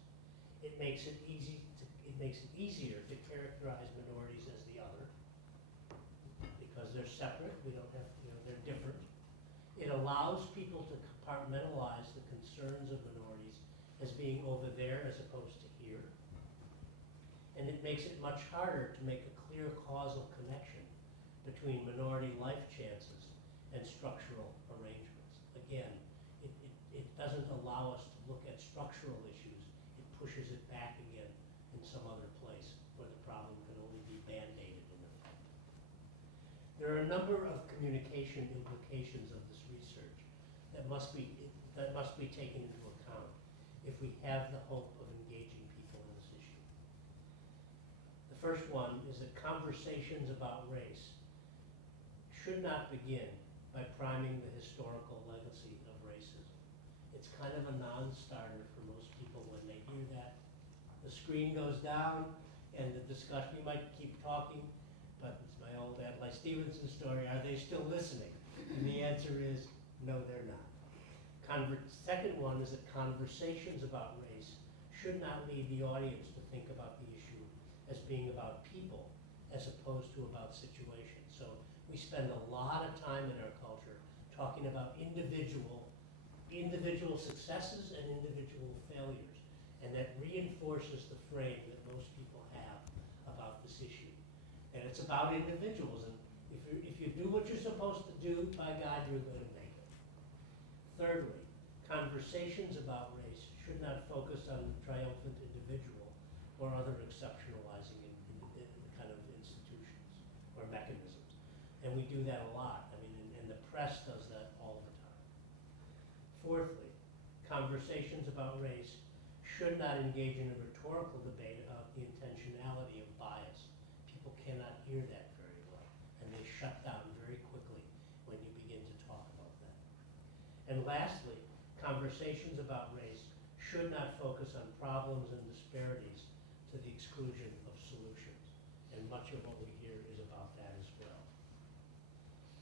It makes it easier to characterize minorities as the other, because they're separate, they're different. It allows people to compartmentalize the concerns of minorities as being over there as opposed to here. And it makes it much harder to make a clear causal connection between minority life chances and structural arrangements. Again, it doesn't allow us to look at structural issues. It pushes it back again in some other place where the problem can only be band-aided in effect. There are a number of communication implications of this research that must be taken into account if we have the hope of engaging people in this issue. The first one is that conversations about race should not begin by priming the historical legacy of racism. It's kind of a non-starter for most people when they hear that. The screen goes down and the discussion, you might keep talking, but it's my old Adlai Stevenson story, are they still listening? And the answer is, no, they're not. Second one is that conversations about race should not lead the audience to think about the issue as being about people as opposed to about situations. So we spend a lot of time in our culture talking about individual successes and individual failures, and that reinforces the frame that most people have about this issue. And it's about individuals, and if you do what you're supposed to do, by God, you're going to make it. Thirdly, conversations about race should not focus on the triumphant individual or other exceptionalizing in kind of institutions or mechanisms. And we do that a lot. I mean, and the press does that all the time. Fourthly, conversations about race should not engage in a rhetorical debate about the intentionality of bias. People cannot hear that very well, and they shut down very quickly when you begin to talk about that. And lastly, conversations about race should not focus on problems and disparities to the exclusion of solutions. And much of what we hear is about that as well.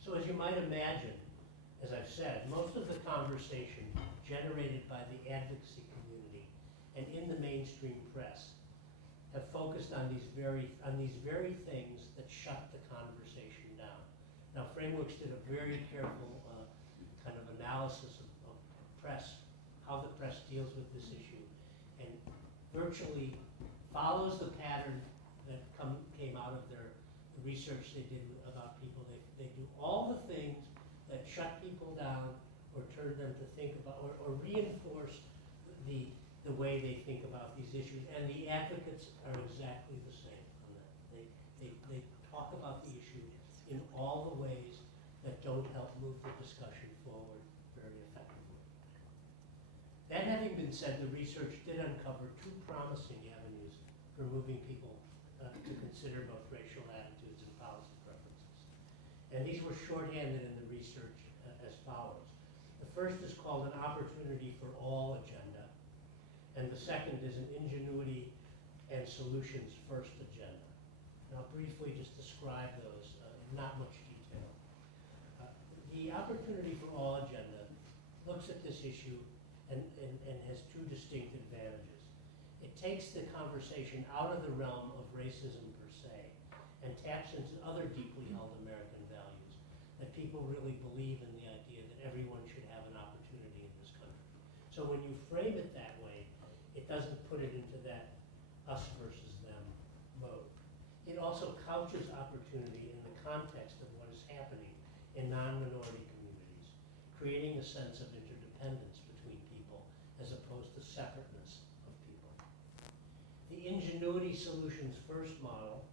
So as you might imagine, as I've said, most of the conversation generated by the advocacy community and in the mainstream press have focused on these very things that shut the conversation down. Now, Frameworks did a very careful kind of analysis of press, how the press deals with this issue, and virtually follows the pattern that came out of the research they did about people. They do all the things that shut people down or turn them to think about or reinforce the way they think about these issues. And the advocates are exactly the same on that. They talk about the issue in all the ways that don't help move the discussion forward very effectively. That That having been said, the research did uncover two promising avenues for moving people to consider both racial attitudes and policy preferences. And these were shorthanded in the research as follows. The first is called an opportunity for all agenda, and the second is an ingenuity and solutions first agenda. And I'll briefly just describe those in not much detail. The opportunity for all agenda looks at this issue and has two distinct advantages. It takes the conversation out of the realm of racism per se and taps into other deeply held American values, that people really believe in the idea that everyone should have an opportunity in this country. So when you frame it that way, it doesn't put it into that us versus them mode. It also couches opportunity in the context of what is happening in non-minority communities, creating a sense of interdependence between people as opposed to separateness of people. The ingenuity solutions first model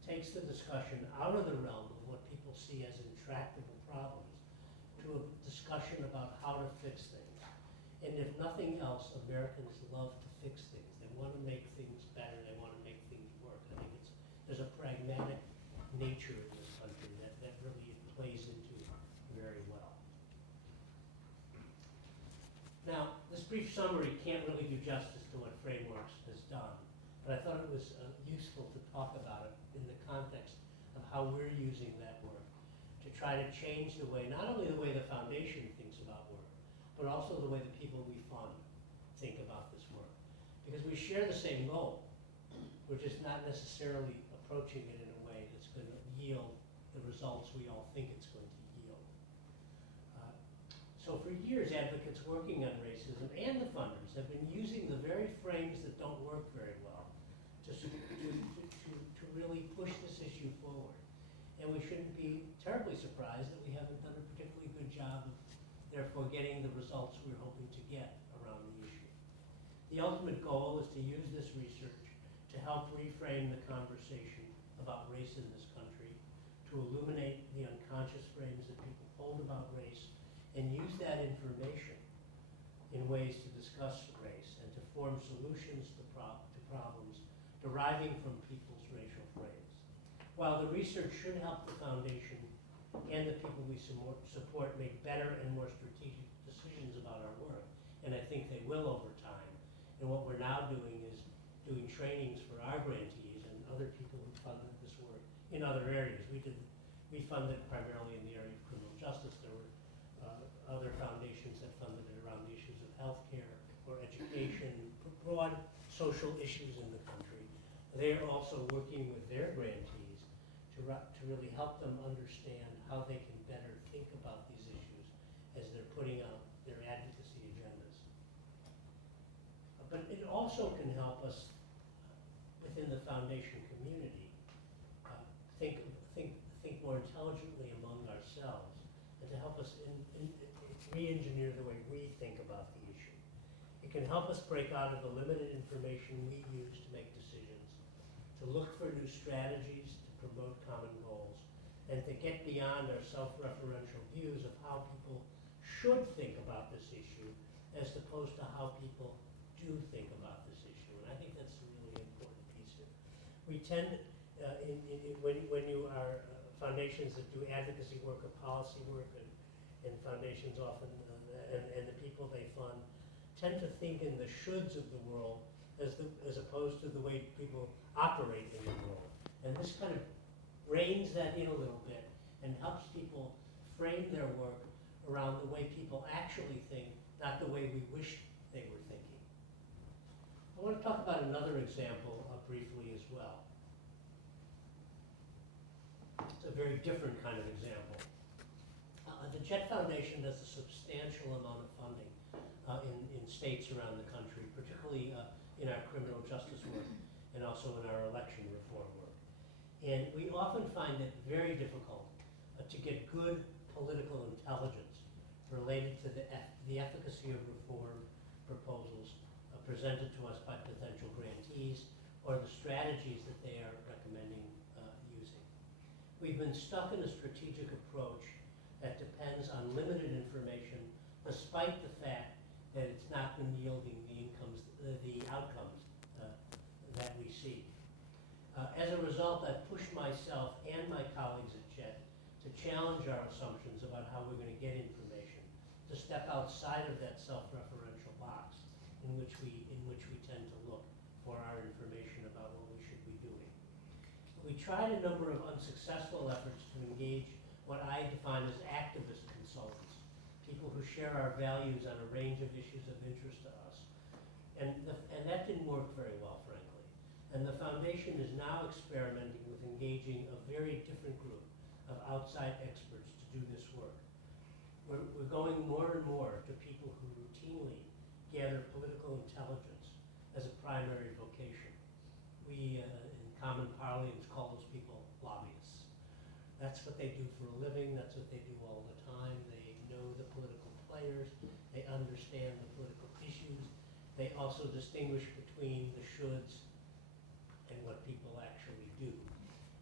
takes the discussion out of the realm of what people see as intractable problems to a discussion about how to fix things. And if nothing else, Americans love to fix things. They want to make things better. They want to make things work. I think there's a pragmatic nature in this country that really plays into very well. Now, this brief summary can't really do justice to what Frameworks has done, but I thought it was useful to talk about it in the context of how we're using that work to try to change the way, not only the way the foundation thinks about work, but also the way the people we fund think about this work. Because we share the same goal. We're just not necessarily approaching it in a way that's going to yield the results we all think it's going to yield. So for years, advocates working on racism and the funders have been using the very frames that don't work very well to really push this issue forward. And we shouldn't be terribly surprised that we haven't done a particularly good job of, therefore, getting the results we're hoping to get around the issue. The ultimate goal is to use this research to help reframe the conversation about race in this country, to illuminate the unconscious frames that people hold about race, and use that information in ways to discuss race and to form solutions to problems deriving from people's racial frames. While the research should help the foundation and the people we support make better and more strategic decisions about our work, and I think they will over time. And what we're now doing is doing trainings for our grantees and other people who funded this work in other areas. We funded primarily in the area of criminal justice. There were other foundations that funded it around the issues of healthcare or education, broad social issues in the country. They're also working with their grantees to really help them understand how they can better think about these issues as they're putting out their advocacy agendas. But it also can help us within the foundation community think more intelligently among ourselves, and to help us re-engineer the way we think about the issue. It can help us break out of the limited information we use to make decisions, to look for new strategies to promote common goals, and to get beyond our self-referential views of how people should think about this issue as opposed to how people do think about this issue. And I think that's a really important piece here. We tend, when you are foundations that do advocacy work or policy work, and foundations often, and the people they fund, tend to think in the shoulds of the world as opposed to the way people operate in the world. And this kind of reins that in a little bit and helps people frame their work around the way people actually think, not the way we wish they were thinking. I want to talk about another example briefly as well. It's a very different kind of example. The Jeht Foundation does a substantial amount of funding in states around the country, particularly in our criminal justice work and also in our election reform work. And we often find it very difficult to get good political intelligence related to the efficacy of reform proposals presented to us by potential grantees or the strategies that they are recommending using. We've been stuck in a strategic approach that depends on limited information, despite the fact that it's not been yielding the outcomes that we see. As a result, I've pushed myself and my colleagues at Jeht to challenge our assumptions about how we're going to get information, to step outside of that self-referential box in which we tend to look for our information about what we should be doing. We tried a number of unsuccessful efforts to engage what I define as activist consultants, people who share our values on a range of issues of interest to us. And that didn't work very well, frankly. And the foundation is now experimenting with engaging a very different group of outside experts to do this work. We're going more and more to people who routinely gather political intelligence as a primary vocation. We, in common parlance, call those people lobbyists. That's what they do for a living. That's what they do all the time. They know the political players. They understand the political issues. They also distinguish between the shoulds and what people actually do.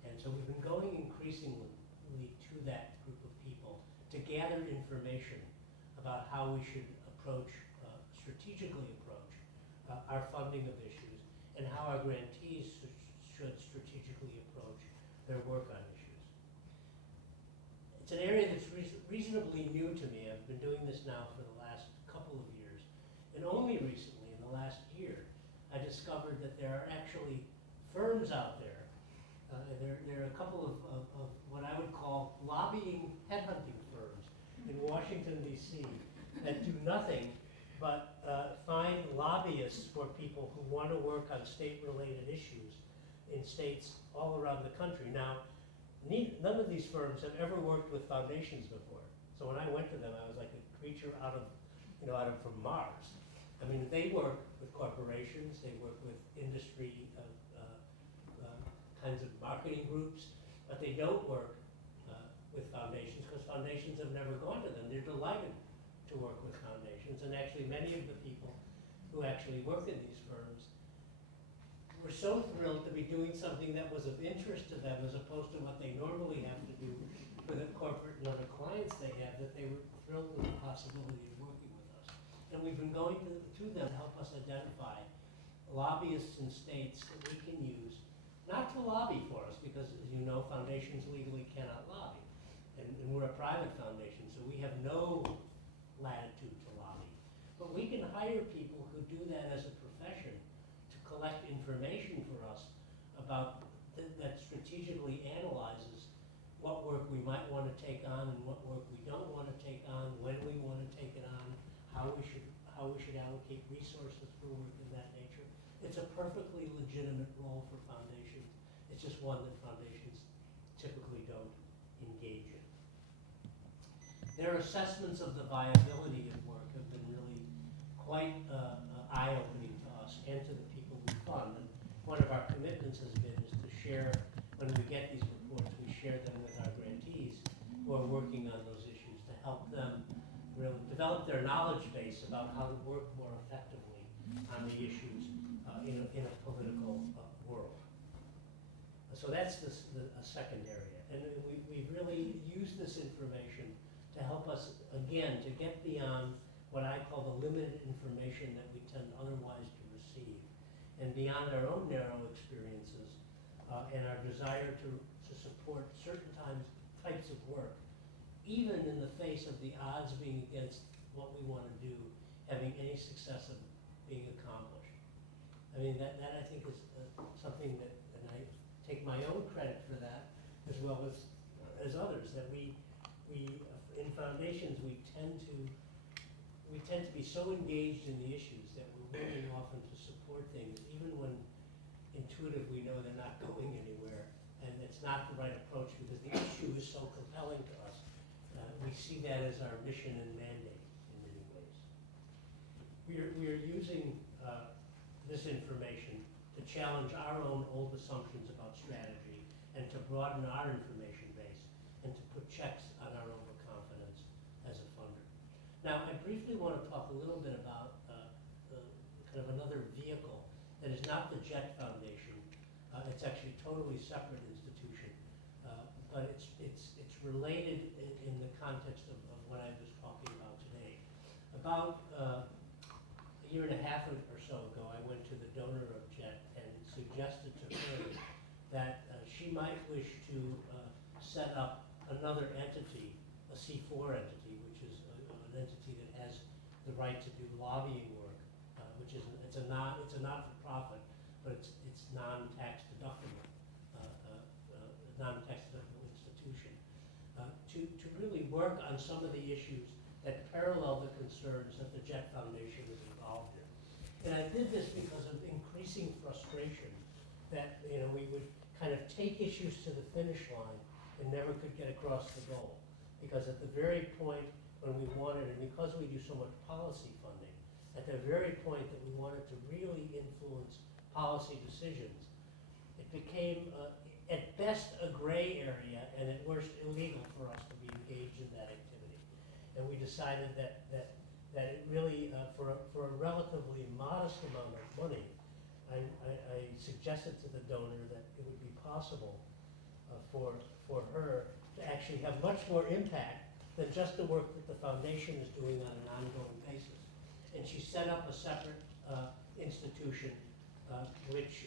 And so we've been going increasingly to that group of people to gather information about how we should strategically approach our funding of issues, and how our grantees should strategically approach their work on issues. It's an area that's reasonably new to me. I've been doing this now for the last couple of years, and only recently, in the last year, I discovered that there are actually firms out there. There are a couple of what I would call lobbying headhunting firms in Washington, D.C. that do nothing but find lobbyists for people who want to work on state-related issues in states all around the country. Now, none of these firms have ever worked with foundations before. So when I went to them, I was like a creature out of from Mars. I mean, they work with corporations, they work with industry kinds of marketing groups, but they don't work with foundations because foundations have never gone to them. They're delighted to work with foundations, and actually many of the people who actually work in these firms were so thrilled to be doing something that was of interest to them as opposed to what they normally have to do for the corporate and other clients they have, that they were thrilled with the possibility of working with us. And we've been going to them to help us identify lobbyists in states that we can use, not to lobby for us, because as you know, foundations legally cannot lobby. And we're a private foundation, so we have no latitude to lobby. But we can hire people who do that as a profession to collect information for us about that strategically analyzes what work we might want to take on and what work we don't want to take on, when we want to take it on, how we should allocate resources for work of that nature. It's a perfectly legitimate role for foundations. It's just one that foundations typically don't engage in. Their assessments of the viability of work have been really quite eye-opening to us and to the people we fund. And one of our commitments has been is to share, when we get these reports, we share them with our grantees who are working on those issues to help them really develop their knowledge base about how to work more effectively on the issues in a political world. So that's a second area. And we've really used this information to help us, again, to get beyond what I call the limited information that we tend otherwise to receive, and beyond our own narrow experiences and our desire to support certain types of work, even in the face of the odds being against what we want to do, having any success of being accomplished. I mean, that I think is something that, and I take my own credit for that, as well as others, that we in foundations we tend to be so engaged in the issues that we're willing often to support things, even when intuitively we know they're not going anywhere, and it's not the right approach because the issue is so compelling to us. We see that as our mission and mandate in many ways. We are using this information to challenge our own old assumptions about strategy and to broaden our information base and to put checks on our overconfidence as a funder. Now, I briefly want to talk a little bit about kind of another vehicle that is not the Jeht Foundation. It's actually a totally separate institution, but it's related in the context of what I was talking about today, about year and a half or so ago, I went to the donor of Jeht and suggested to her that she might wish to set up another entity, a C4 entity, which is an entity that has the right to do lobbying work, which is it's a not-for-profit, but it's non-tax deductible, non-tax deductible institution, to really work on some of the issues that parallel the concerns that the Jeht Foundation is involved in. And I did this because of increasing frustration that we would kind of take issues to the finish line and never could get across the goal. Because at the very point when we wanted, and because we do so much policy funding, at the very point that we wanted to really influence policy decisions, it became at best a gray area and at worst illegal for us to be engaged in that activity. And we decided that it really, for a relatively modest amount of money, I suggested to the donor that it would be possible for her to actually have much more impact than just the work that the foundation is doing on an ongoing basis. And she set up a separate institution, which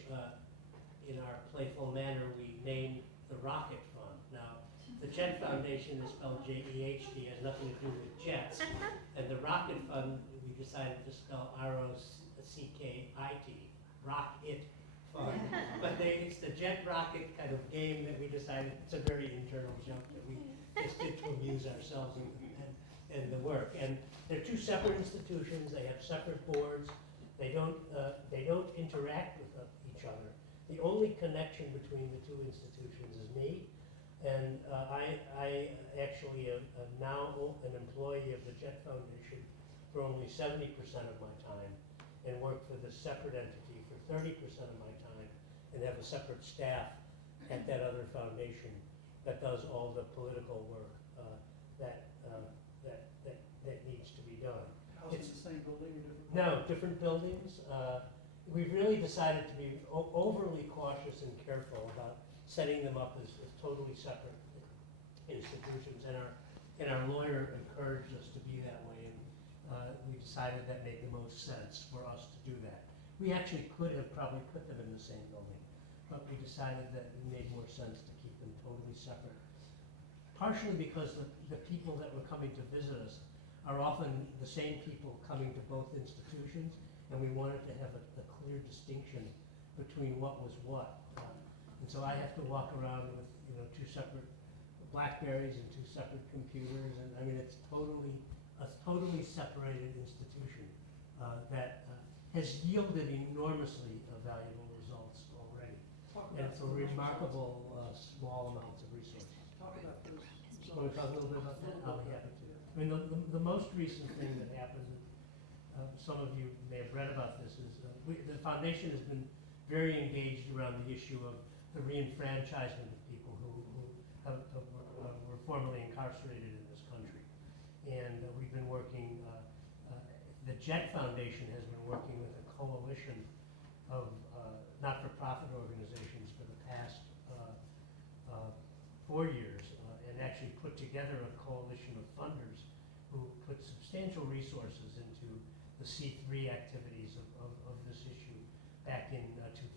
in our playful manner we named the Rocket Fund. Now, the Jeht Foundation is spelled J-E-H-T, has nothing to do with jets. And the Rocket Fund, we decided to spell R-O-C-K-I-T, Rock-It Fund. But it's the Jeht Rocket kind of game that we decided, it's a very internal joke that we just did to amuse ourselves and the work. And they're two separate institutions, they have separate boards, they don't interact with each other. The only connection between the two institutions is me. And I actually am now an employee of the Jeht Foundation for only 70% of my time and work for this separate entity for 30% of my time and have a separate staff at that other foundation that does all the political work that needs to be done. Houses the same building or different? No, different buildings. We've really decided to be overly cautious and careful about setting them up as totally separate institutions, and our lawyer encouraged us to be that way, and we decided that made the most sense for us to do that. We actually could have probably put them in the same building, but we decided that it made more sense to keep them totally separate. Partially because the people that were coming to visit us are often the same people coming to both institutions, and we wanted to have a clear distinction between what was what. And so I have to walk around with two separate Blackberries and two separate computers, and I mean it's a totally separated institution that has yielded enormously valuable results already, and for remarkable small amounts of resources. Talk about those. Want to talk a little bit about that? I'll be happy to. I mean, the most recent thing that happened, some of you may have read about this, is the foundation has been very engaged around the issue of the reenfranchisement of people who were formerly incarcerated in this country. And we've been working, the Jeht Foundation has been working with a coalition of not-for-profit organizations for the past 4 years, and actually put together a coalition of funders who put substantial resources into the C3 activities of this issue back in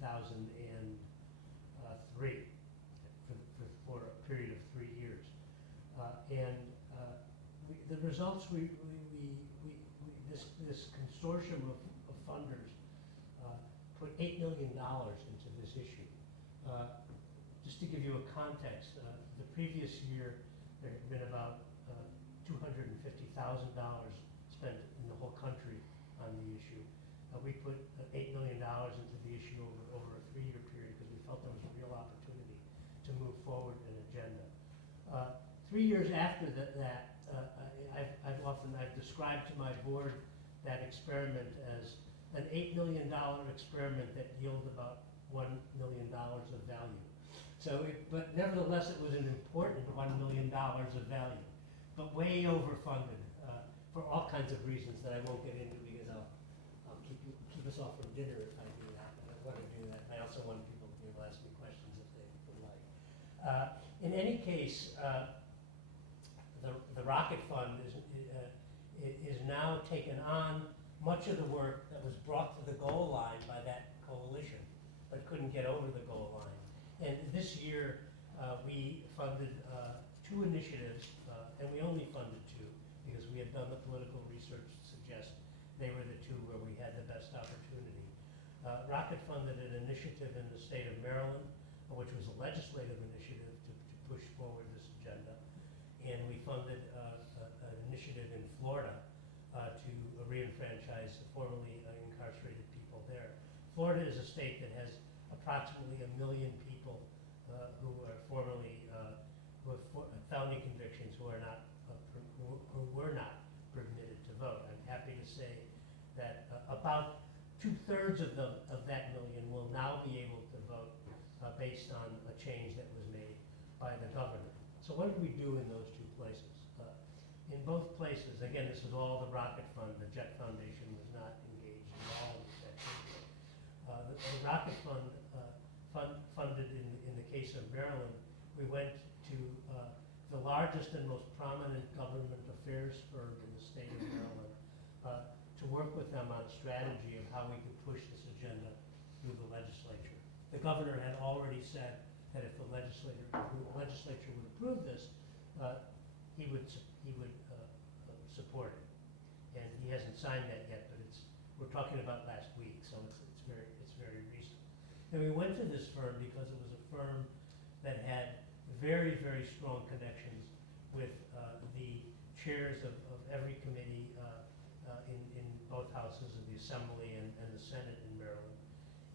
2003 for a period of 3 years. The results this consortium of funders put $8 million into this issue. Just to give you a context, the previous year there had been about $250,000 spent in the whole country on the issue. We put $8 million into the issue over a 3-year period because we felt there was a real opportunity to move forward an agenda. 3 years after that, I've described to my board that experiment as an $8 million experiment that yielded about $1 million of value. But nevertheless, it was an important $1 million of value, but way overfunded for all kinds of reasons that I won't get into because I'll keep us off from dinner if I do that. I don't want to do that. I also want people to be able to ask me questions if they would like. In any case, the Rocket Fund is now taken on much of the work that was brought to the goal line by that coalition, but couldn't get over the goal line. And this year, we funded 2 initiatives, and we only funded 2 because we had done the political research to suggest they were the 2 where we had the best opportunity. Rocket funded an initiative in the state of Maryland, which was a legislative initiative to push forward this agenda. And we funded an initiative in Florida to re-enfranchise formerly incarcerated people there. Florida is a state that has approximately 1 million people who are formerly who have felony convictions who are not who were not permitted to vote. I'm happy to say that about 2/3 of that million will now be able to vote based on a change that was made by the governor. So what did we do in those 2 places? In both places, again, this is all the Rocket Fund. The Jeht Foundation was not engaged at all in this activity. The Rocket Fund funded in the case of Maryland, we went to the largest and most prominent government affairs firm in the state of Maryland to work with them on strategy of how we could push this agenda through the legislature. The governor had already said that if the legislature would approve this, he would support it. And he hasn't signed that yet, but we're talking about last week, so it's very recent. And we went to this firm because it was a firm that had very, very strong connections with the chairs of every committee in both houses of the Assembly and the Senate in Maryland,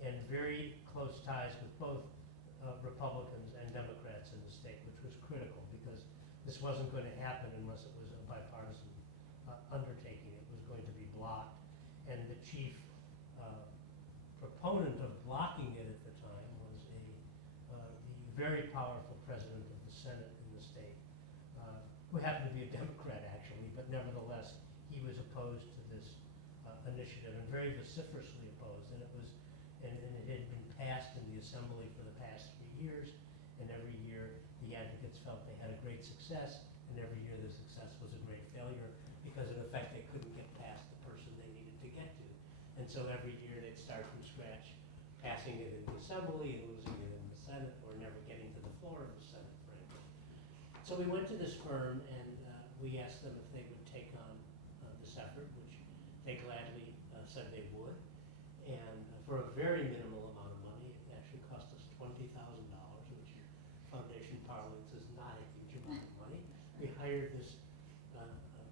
and very close ties with both Republicans and Democrats in the state, which was critical because this wasn't going to happen unless it was a bipartisan undertaking. It was going to be blocked, and the chief proponent of blocking it at the time was the very powerful president of the Senate in the state, who happened to be a Democrat actually, but nevertheless he was opposed to this initiative and very vociferously opposed. And it had been passed in the Assembly for the past 3 years, and every year the advocates felt they had a great success, and every year the success was a great failure because in effect they couldn't get past the person they needed to get to. And so every year they'd start from scratch, passing it in the Assembly and losing it in the Senate, or never getting to the floor of the Senate, frankly. So we went to this firm and we asked them if they would take on this effort, which they gladly said they would. And for a very minimal amount of money, it actually cost us $20,000, which in foundation parlance is not a huge amount of money. We hired this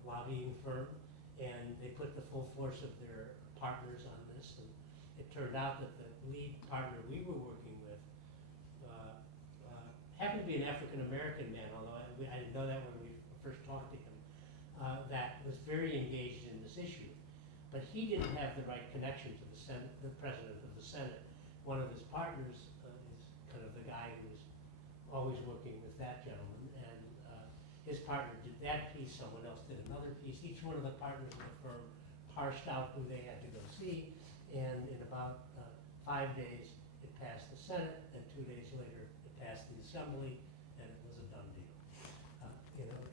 lobbying firm, and they put the full force of their partners on this. And it turned out that the lead partner we were working with happened to be an African-American man, although I didn't know that when we first talked to him, that was very engaged in this issue. But he didn't have the right connection to the Senate, the president of the Senate. One of his partners is kind of the guy who's always working with that gentleman, and his partner did that piece, someone else did another piece. Each one of the partners of the firm parsed out who they had to go see, and in about 5 days it passed the Senate, and 2 days later it passed the Assembly, and it was a done deal.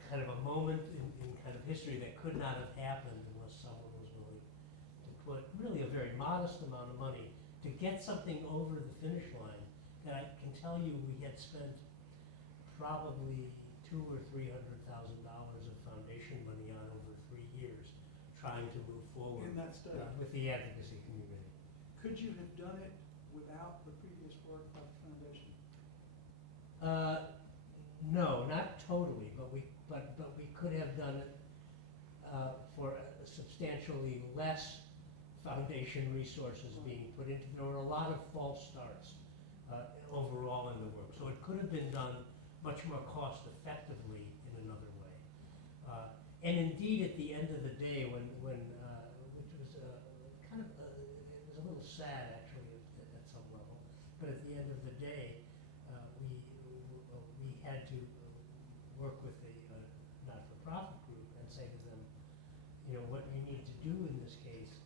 Kind of a moment in kind of history that could not have happened unless someone was willing to put really a very modest amount of money to get something over the finish line that I can tell you we had spent probably $200,000 or $300,000 of foundation money on over 3 years, trying to move forward In that state. with the advocacy community. Could you have done it without the previous work by the foundation? No, not totally, but we could have done it for substantially less foundation resources being put into. There were a lot of false starts overall in the work, so it could have been done much more cost effectively in another way. And indeed, at the end of the day, when which was kind of it was a little sad actually at some level, but at the end of the day, we had to work with a not-for-profit group and say to them, what you need to do in this case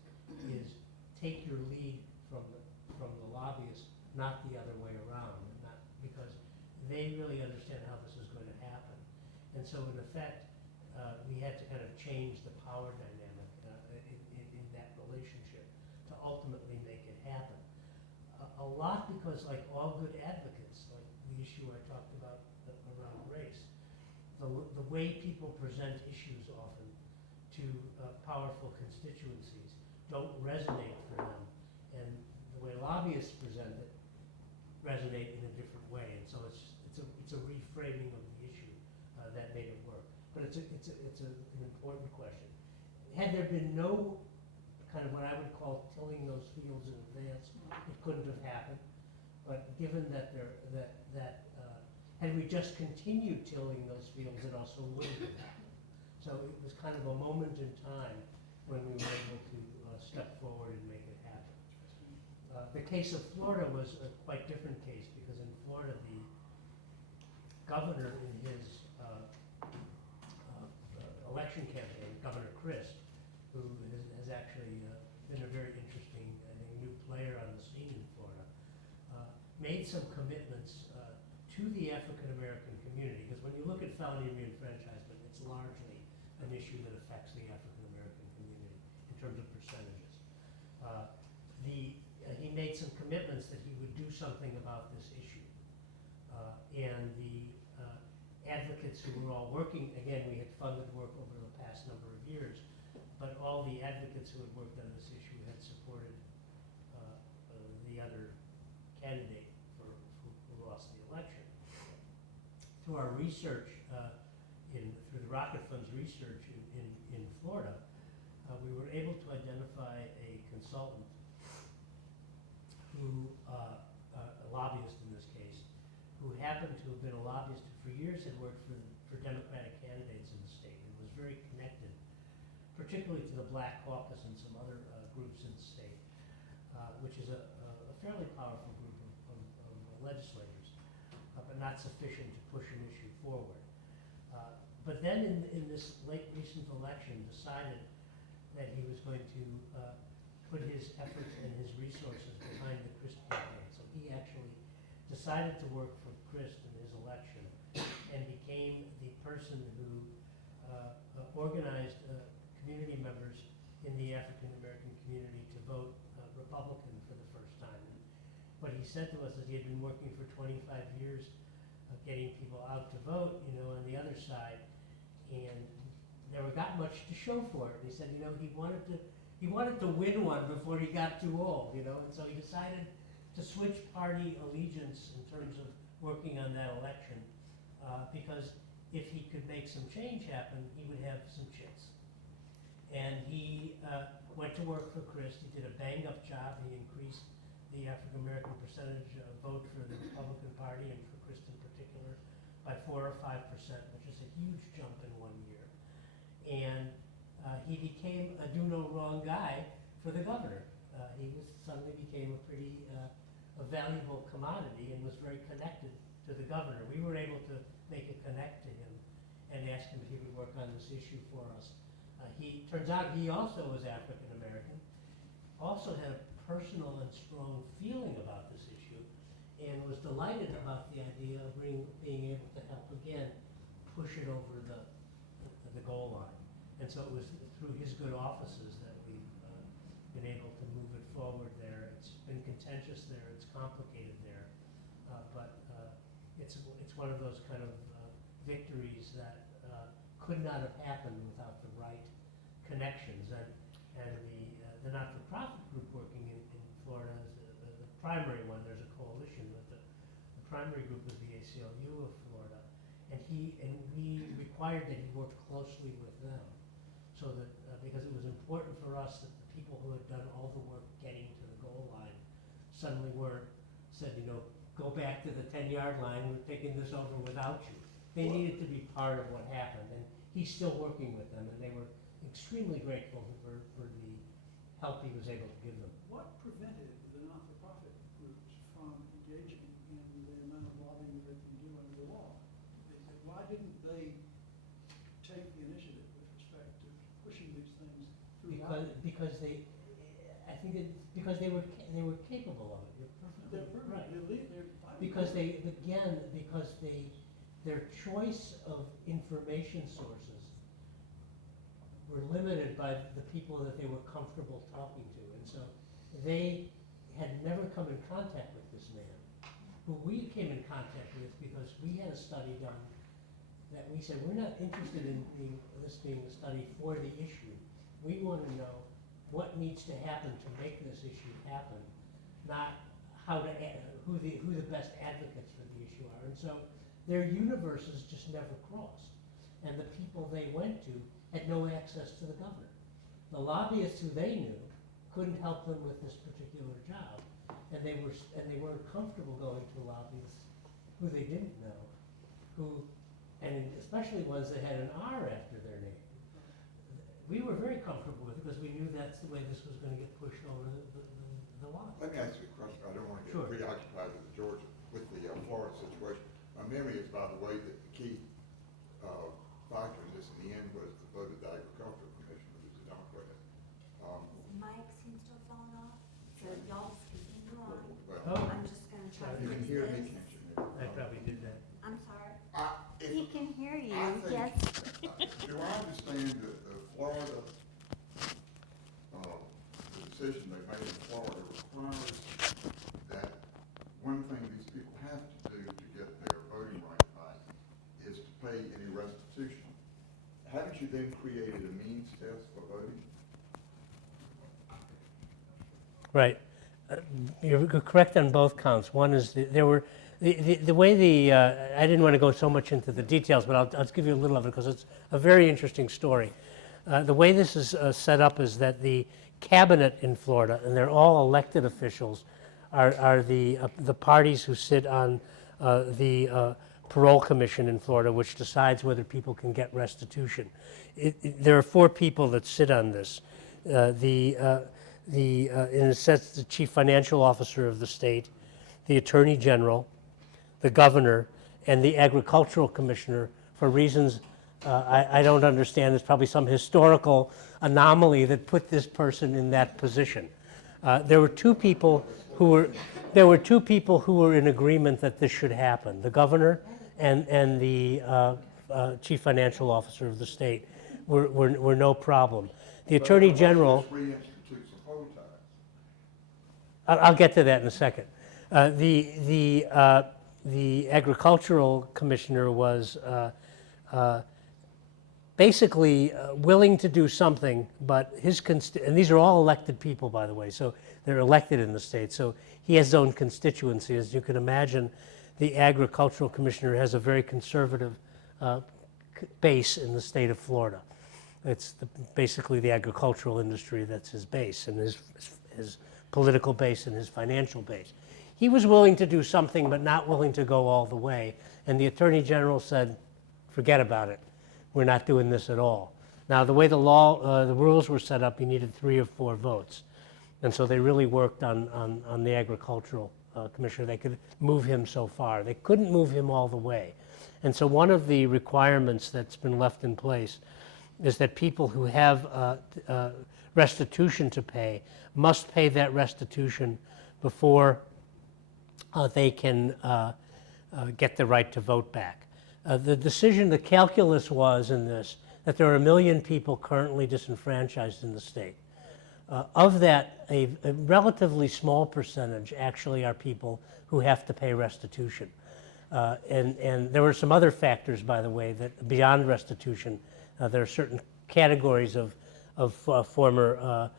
is take your lead from the lobbyists, not the other way around, not because they really understand how this is going to happen. And so in effect, we had to kind of change the power dynamic in that ultimately make it happen. A lot because, like all good advocates, like the issue I talked about around race, the way people present issues often to powerful constituencies don't resonate for them, and the way lobbyists present it resonate in a different way, and so it's a reframing of the issue that made it work. But it's an important question. Had there been no kind of what I would call tilling those fields in advance, it couldn't have happened. But given that had we just continued tilling those fields, it also wouldn't have happened. So it was kind of a moment in time when we were able to step forward and make it happen. The case of Florida was a quite different case because in Florida, the governor in his election campaign, Governor Christ, who has actually been a very interesting, I think, new player on the scene in Florida, made some commitments to the African American community, because when you look at felony reenfranchisement, it's largely an issue that affects the African American community in terms of percentages. He made some commitments that he would do something about this issue. And the advocates who were all working, again, we had funded work over the past number of years, but all the advocates who had worked on this issue had supported the other candidate who lost the election. Through our research, through the Rocket Fund's research in Florida, we were able to identify a consultant who, a lobbyist in this case, who happened to have been a lobbyist who for years had worked for Democratic candidates in the state and was very connected, particularly to the Black Caucus and some other groups in the state, which is a fairly powerful group of legislators, but not sufficient to push an issue forward. But then in this late recent election decided that he was going to put his efforts and his resources behind the Crist campaign. So he actually decided to work for Crist in his election and became the person who organized community members in the African American community to vote Republican for the first time. And what he said to us is he had been working for 25 years getting people out to vote, on the other side, and never got much to show for it. And he said, he wanted to win one before he got too old, and so he decided to switch party allegiance in terms of working on that election, because if he could make some change happen, he would have some chits. And he went to work for Crist. He did a bang-up job. He increased the African American percentage vote for the Republican Party and for Crist in particular by 4 or 5%, which is a huge jump in 1 year. And he became a do-no-wrong guy for the governor. He suddenly became a pretty a valuable commodity and was very connected to the governor. We were able to make a connect to him and ask him if he would work on this issue for us. He turns out he also was African American, also had a personal and strong feeling about this issue, and was delighted about the idea of being able to help again push it over the goal line. And so it was through his good offices that we've been able to move it forward there. It's been contentious there, it's complicated there, but it's one of those kind of victories that could not have happened without the right connections. And the not-for-profit group working in Florida is the primary one. There's a coalition, but the primary group is the ACLU of Florida, and we required that he work closely with them, so that because it was important for us that the people who had done all the work getting to the goal line suddenly said, go back to the 10-yard line. We're taking this over without you. They needed to be part of what happened, and he's still working with them, and they were extremely grateful for the help he was able to give them. What prevented the not-for-profit groups from engaging in the amount of lobbying that they can do under the law? Why didn't they take the initiative with respect to pushing these things through? Because they were capable of it. You're perfectly right. Because their choice of information sources were limited by the people that they were comfortable talking to. And so they had never come in contact with this man, who we came in contact with because we had a study done that we said, we're not interested in this being a study for the issue. We want to know what needs to happen to make this issue happen, not how to, who the best advocates for the issue are. And so their universes just never crossed. And the people they went to had no access to the governor. The lobbyists who they knew couldn't help them with this particular job, and they weren't comfortable going to lobbyists who they didn't know, and especially ones that had an R after their name. We were very comfortable with it because we knew that's the way this was going to get pushed over the line. Let me ask you a question. I don't want to get Sure. preoccupied with the Georgia, with the Florida situation. My memory is, by the way, that the key factor in this in the end was the vote of the Agricultural Commission, who was a Democrat. Mic seems to have fallen off, so y'all just continue on. Well, Oh. I'm just gonna try to you can fix hear this. me, can't you? I probably did that. I'm sorry. If- He can hear you, I think- yes. Do I understand that the Florida, the decision they made in Florida requires that one thing these people have to do to get their voting rights back is to pay any restitution? Haven't you then created a means test for voting? Right. You're correct on both counts. One is there were the way I didn't want to go so much into the details, but I'll give you a little of it because it's a very interesting story. The way this is set up is that the cabinet in Florida, and they're all elected officials, are the parties who sit on the parole commission in Florida, which decides whether people can get restitution. There are 4 people that sit on this. In a sense, the chief financial officer of the state, the attorney general, the governor, and the agricultural commissioner. For reasons I don't understand, there's probably some historical anomaly that put this person in that position. There were two people who were in agreement that this should happen: the governor and the chief financial officer of the state were no problem. The attorney general. I'll get to that in a second. The agricultural commissioner was basically willing to do something, but and these are all elected people, by the way, so they're elected in the state. So he has his own constituency. As you can imagine, the agricultural commissioner has a very conservative base in the state of Florida. It's basically the agricultural industry that's his base, and his political base and his financial base. He was willing to do something, but not willing to go all the way. And the Attorney General said, forget about it. We're not doing this at all. Now, the way the rules were set up, you needed 3 or 4 votes. And so they really worked on the agricultural commissioner. They could move him so far. They couldn't move him all the way. And so one of the requirements that's been left in place is that people who have restitution to pay must pay that restitution before they can get the right to vote back. The decision, the calculus was in this, that there are 1 million people currently disenfranchised in the state. Of that, a relatively small percentage actually are people who have to pay restitution. And there were some other factors, by the way, that beyond restitution, there are certain categories of former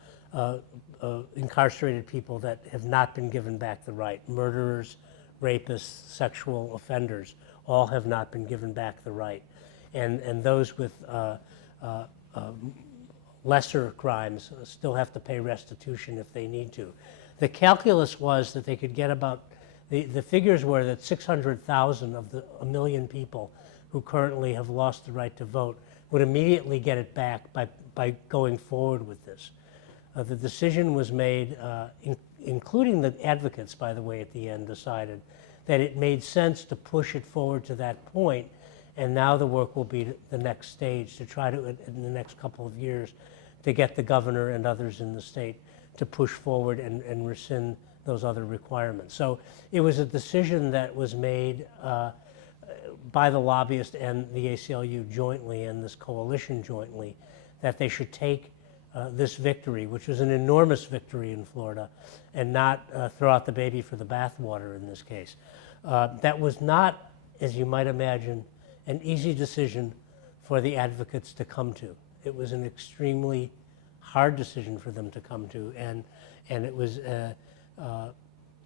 incarcerated people that have not been given back the right. Murderers, rapists, sexual offenders, all have not been given back the right. And those with lesser crimes still have to pay restitution if they need to. The calculus was that they could get about, the figures were that 600,000 of the 1 million people who currently have lost the right to vote would immediately get it back by going forward with this. The decision was made, including the advocates, by the way, at the end decided that it made sense to push it forward to that point, and now the work will be the next stage to try to, in the next couple of years, to get the governor and others in the state to push forward and rescind those other requirements. So it was a decision that was made by the lobbyist and the ACLU jointly and this coalition jointly that they should take this victory, which was an enormous victory in Florida, and not throw out the baby for the bathwater in this case. That was not, as you might imagine, an easy decision for the advocates to come to. It was an extremely hard decision for them to come to, and it was,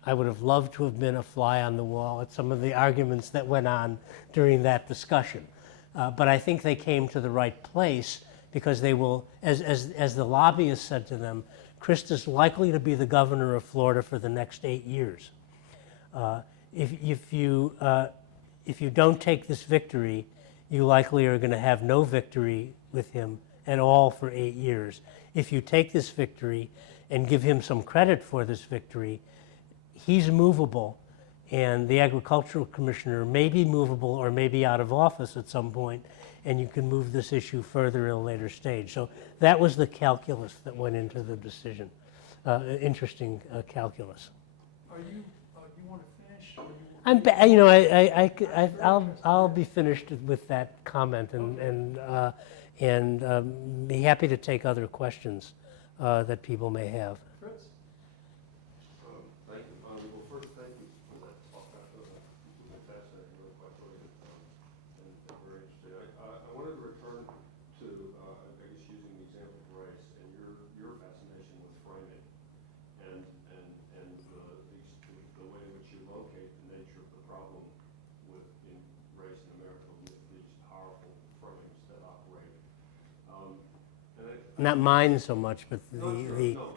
I would have loved to have been a fly on the wall at some of the arguments that went on during that discussion. But I think they came to the right place because they will, as the lobbyists said to them, Krista's likely to be the governor of Florida for the next 8 years. If you don't take this victory, you likely are going to have no victory with him at all for 8 years. If you take this victory and give him some credit for this victory, he's movable, and the agricultural commissioner may be movable or may be out of office at some point, and you can move this issue further at a later stage. So that was the calculus that went into the decision. Interesting calculus. Are you, you want to finish? Or I'll be finished with that comment, and be happy to take other questions that people may have. Fritz? Thank you. Well, first, thank you for that talk. That was fascinating, really quite brilliant, and very interesting. I wanted to return to, I guess, using the example of race and your fascination with framing and the way in which you locate the nature of the problem in race in America with these powerful frames that operate. Not mine so much, but the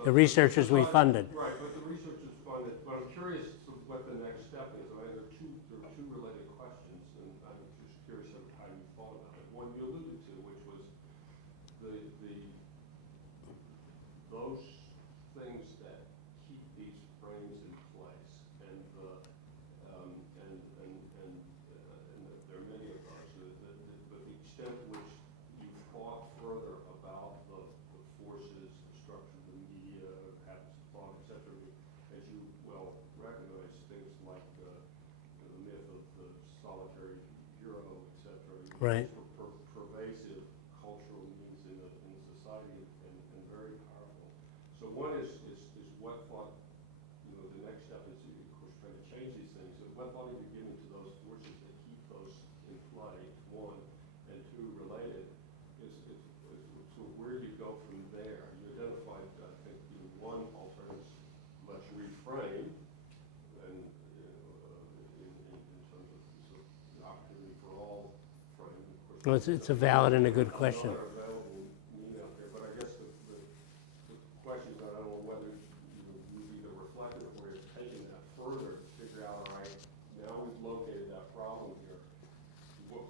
researchers we funded. Right, but the researchers funded. But I'm curious what the next step is. I mean, there are two related questions, and I'm just curious of how you thought about it. One you alluded to, which was those things that keep these frames in place, and there are many of those. But the extent to which you thought further about the forces, the structure of the media, habits of thought, etc., as you well recognize things like the myth of the solitary hero, etc. Right. Pervasive cultural meanings in society and very powerful. So one is what thought, the next step is, of course, trying to change these things. So what thought have you given to those forces that keep those in play, one, and two, related, is so where do you go from there? You identified, I think, one alternative, let's reframe, and in terms of the opportunity for all framing. Of course, Well, it's a valid and a good question. But I guess the question is, I don't know whether you've either reflected or you've taken that further to figure out, all right, now we've located that problem here. What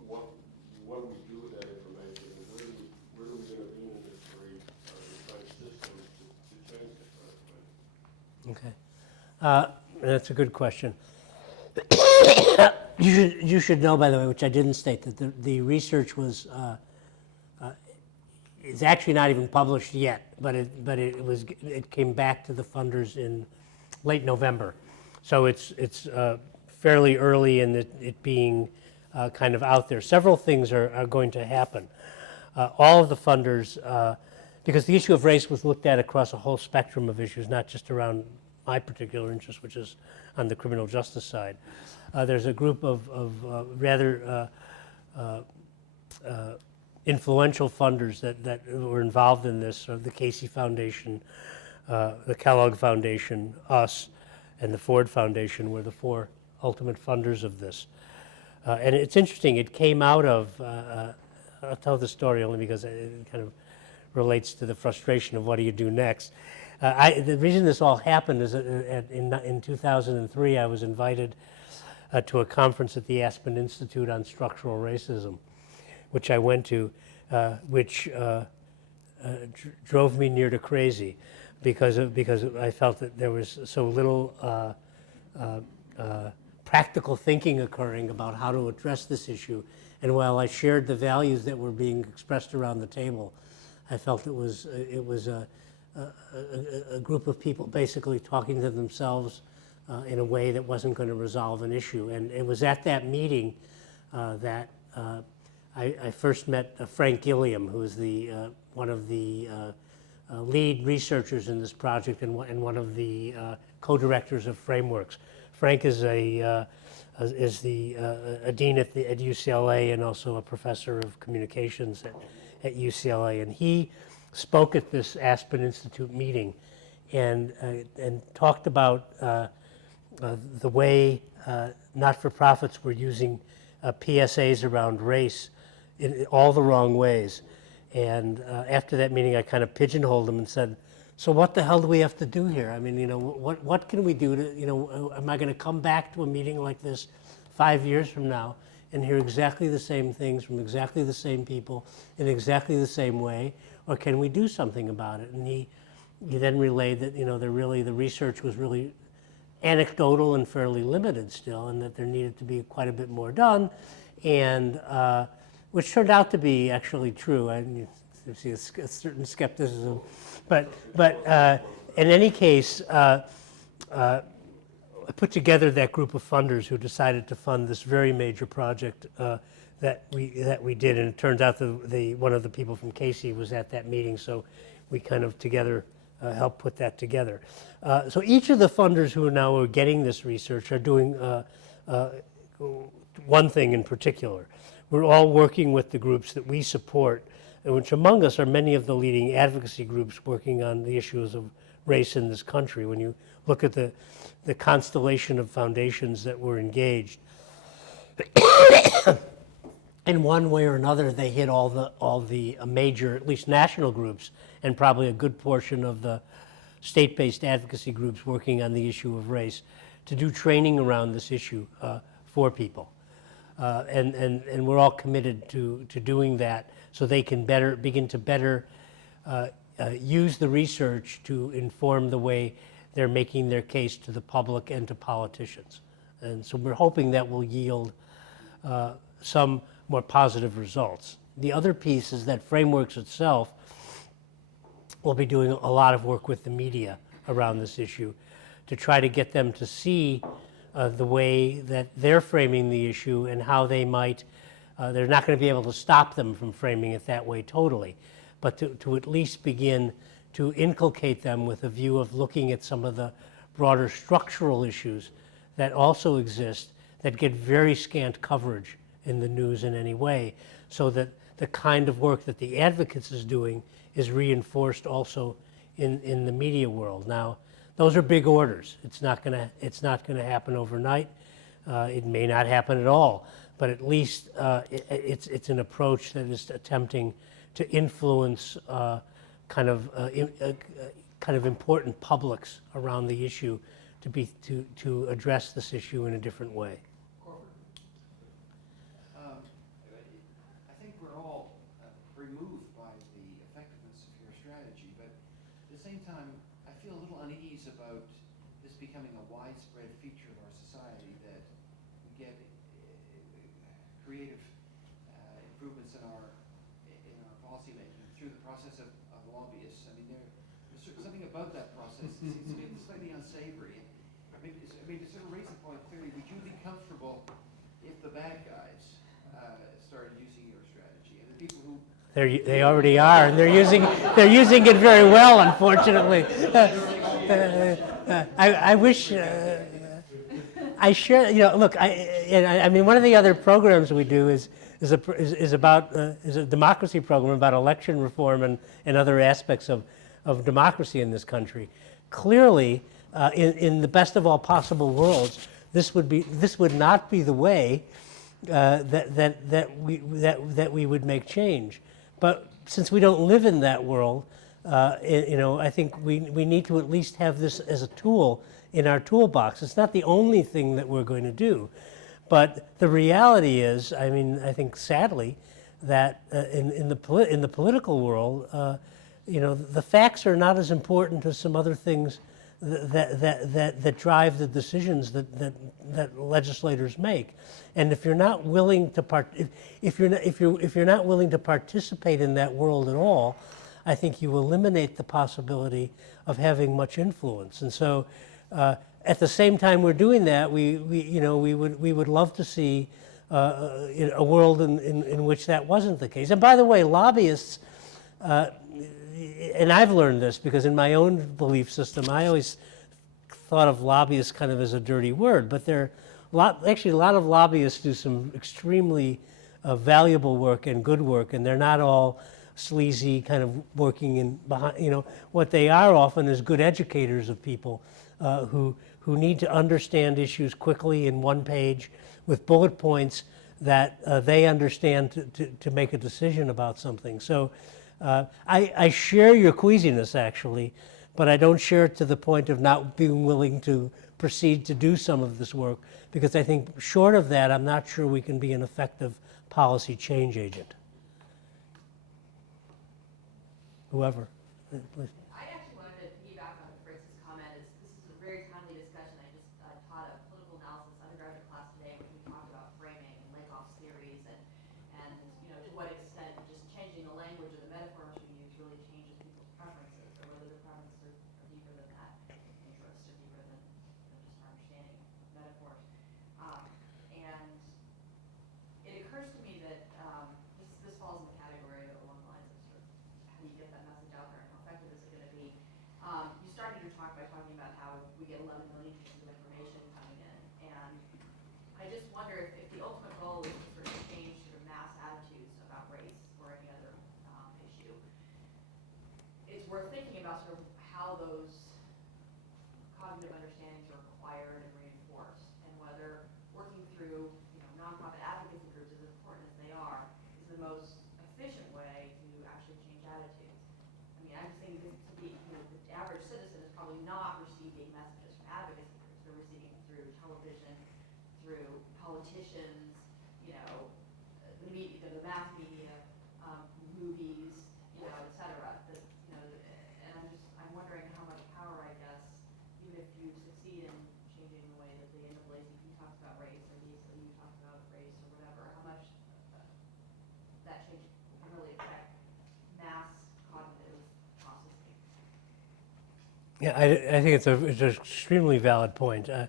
do we do with that information, and where do we intervene in this very entrenched system to change this kind of thing? Okay. That's a good question. You should know, by the way, which I didn't state, that the research was it's actually not even published yet, but it came back to the funders in late November, so it's fairly early in it being kind of out there. Several things are going to happen. All of the funders, because the issue of race was looked at across a whole spectrum of issues, not just around my particular interest, which is on the criminal justice side. There's a group of rather influential funders that were involved in this, the Casey Foundation, the Kellogg Foundation, us, and the Ford Foundation were the four ultimate funders of this. And it's interesting, it came out of, I'll tell the story only because it kind of relates to the frustration of what do you do next. The reason this all happened is in 2003 I was invited to a conference at the Aspen Institute on Structural Racism, which I went to, which drove me near to crazy because I felt that there was so little practical thinking occurring about how to address this issue. And while I shared the values that were being expressed around the table, I felt it was a group of people basically talking to themselves in a way that wasn't going to resolve an issue. And it was at that meeting that I first met Frank Gilliam, who is one of the lead researchers in this project and one of the co-directors of Frameworks. Frank is a dean at UCLA and also a professor of communications at UCLA, and he spoke at this Aspen Institute meeting and talked about the way not-for-profits were using PSAs around race in all the wrong ways. And after that meeting, I kind of pigeonholed him and said, so what the hell do we have to do here? I mean, what can we do to, am I going to come back to a meeting like this 5 years from now and hear exactly the same things from exactly the same people in exactly the same way? Or can we do something about it? And he then relayed that, the research was really anecdotal and fairly limited still, and that there needed to be quite a bit more done, and which turned out to be actually true. I see a certain skepticism, but in any case, I put together that group of funders who decided to fund this very major project that we did, and it turns out that one of the people from Casey was at that meeting, so we kind of together helped put that together. So each of the funders who are now getting this research are doing one thing in particular. We're all working with the groups that we support, which among us are many of the leading advocacy groups working on the issues of race in this country. When you look at the constellation of foundations that were engaged, in one way or another, they hit all the major, at least national groups, and probably a good portion of the state-based advocacy groups working on the issue of race, to do training around this issue for people. And we're all committed to doing that so they can begin to better use the research to inform the way they're making their case to the public and to politicians. And so we're hoping that will yield some more positive results. The other piece is that Frameworks itself will be doing a lot of work with the media around this issue to try to get them to see the way that they're framing the issue and how they might, they're not going to be able to stop them from framing it that way totally, but to at least begin to inculcate them with a view of looking at some of the broader structural issues that also exist that get very scant coverage in the news in any way, so that the kind of work that the advocates is doing is reinforced also in the media world. Now, those are big orders. It's not going to happen overnight. It may not happen at all, but at least it's an approach that is attempting to influence kind of important publics around the issue to address this issue in a different way. I think we're all removed by the effectiveness of your strategy, but at the same time, I feel a little unease about this becoming a widespread feature of our society, that we get creative improvements in our policymaking through the process of lobbyists. I mean, there's something about that process that seems to be slightly unsavory. I mean, to sort of raise the point clearly, would you be comfortable if the bad guys started using your strategy, and the people who they already are, and they're using it very well, unfortunately. I wish I share. Look, I mean, one of the other programs we do is a democracy program about election reform and other aspects of democracy in this country. Clearly, in the best of all possible worlds, this would not be the way that we would make change. But since we don't live in that world, I think we need to at least have this as a tool in our toolbox. It's not the only thing that we're going to do, but the reality is, I mean, I think sadly that in the political world, the facts are not as important as some other things that drive the decisions that legislators make. And if you're not willing to if you're not willing to participate in that world at all, I think you eliminate the possibility of having much influence. And so, at the same time we're doing that, we would love to see a world in which that wasn't the case. And by the way, lobbyists, and I've learned this because in my own belief system, I always thought of lobbyists kind of as a dirty word, but actually a lot of lobbyists do some extremely valuable work and good work, and they're not all sleazy kind of working in behind. What they are often is good educators of people who need to understand issues quickly in one page with bullet points that they understand to make a decision about something. So I share your queasiness, actually, but I don't share it to the point of not being willing to proceed to do some of this work, because I think short of that, I'm not sure we can be an effective policy change agent. Whoever, please. I actually wanted to piggyback on Fritz's comment. This is a very timely discussion. I just taught a political analysis undergraduate class today, which we talked about framing and Lakoff's theories and to what extent just changing the language or the metaphors we use really changes people's preferences, or whether the preferences are deeper than that, interests are deeper than just our understanding of metaphors. And it occurs to me that this falls in the category along the lines of sort of how do you get that message out there and how effective is it going to be. You started your talk by talking about how we get 11 million pieces of information coming in, and I just wonder if the ultimate goal is to sort of change sort of mass attitudes about race or any other issue. It's worth thinking about sort of how those cognitive understandings are acquired and reinforced, and whether working through nonprofit advocacy groups, as important as they are, is the most efficient way to actually change attitudes. I mean, I'm just thinking the average citizen is probably not receiving messages from advocacy groups. They're receiving it through television, through politicians, the media, the mass media, movies, et cetera. And I'm wondering how much power, I guess, even if you succeed in changing the way that the NAACP talks about race, or the ACLU talks about race, or whatever, how much that change can really affect mass cognitive processing. Yeah, I think it's an extremely valid point. I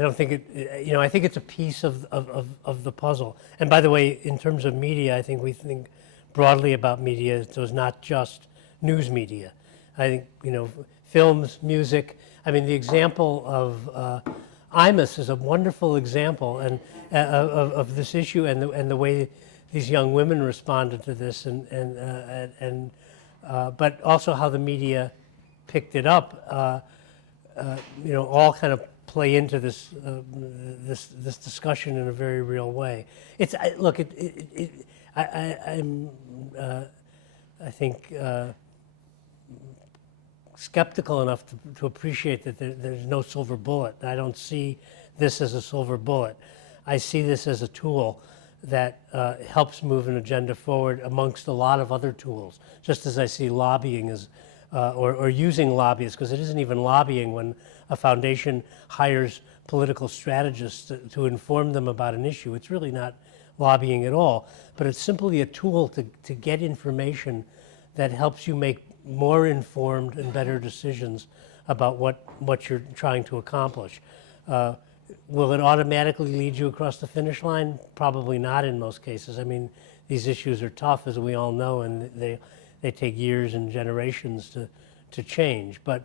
don't think it, I think it's a piece of the puzzle. And by the way, in terms of media, I think we think broadly about media, so it's not just news media. I think, films, music. I mean, the example of IMUS is a wonderful example and of this issue and the way these young women responded to this, but also how the media picked it up. All kind of play into this this discussion in a very real way. I think skeptical enough to appreciate that there's no silver bullet. I don't see this as a silver bullet. I see this as a tool that helps move an agenda forward amongst a lot of other tools, just as I see lobbying as, or using lobbyists, because it isn't even lobbying when a foundation hires political strategists to inform them about an issue. It's really not lobbying at all, but it's simply a tool to get information that helps you make more informed and better decisions about what you're trying to accomplish. Will it automatically lead you across the finish line? Probably not in most cases. I mean, these issues are tough, as we all know, and they take years and generations to change. But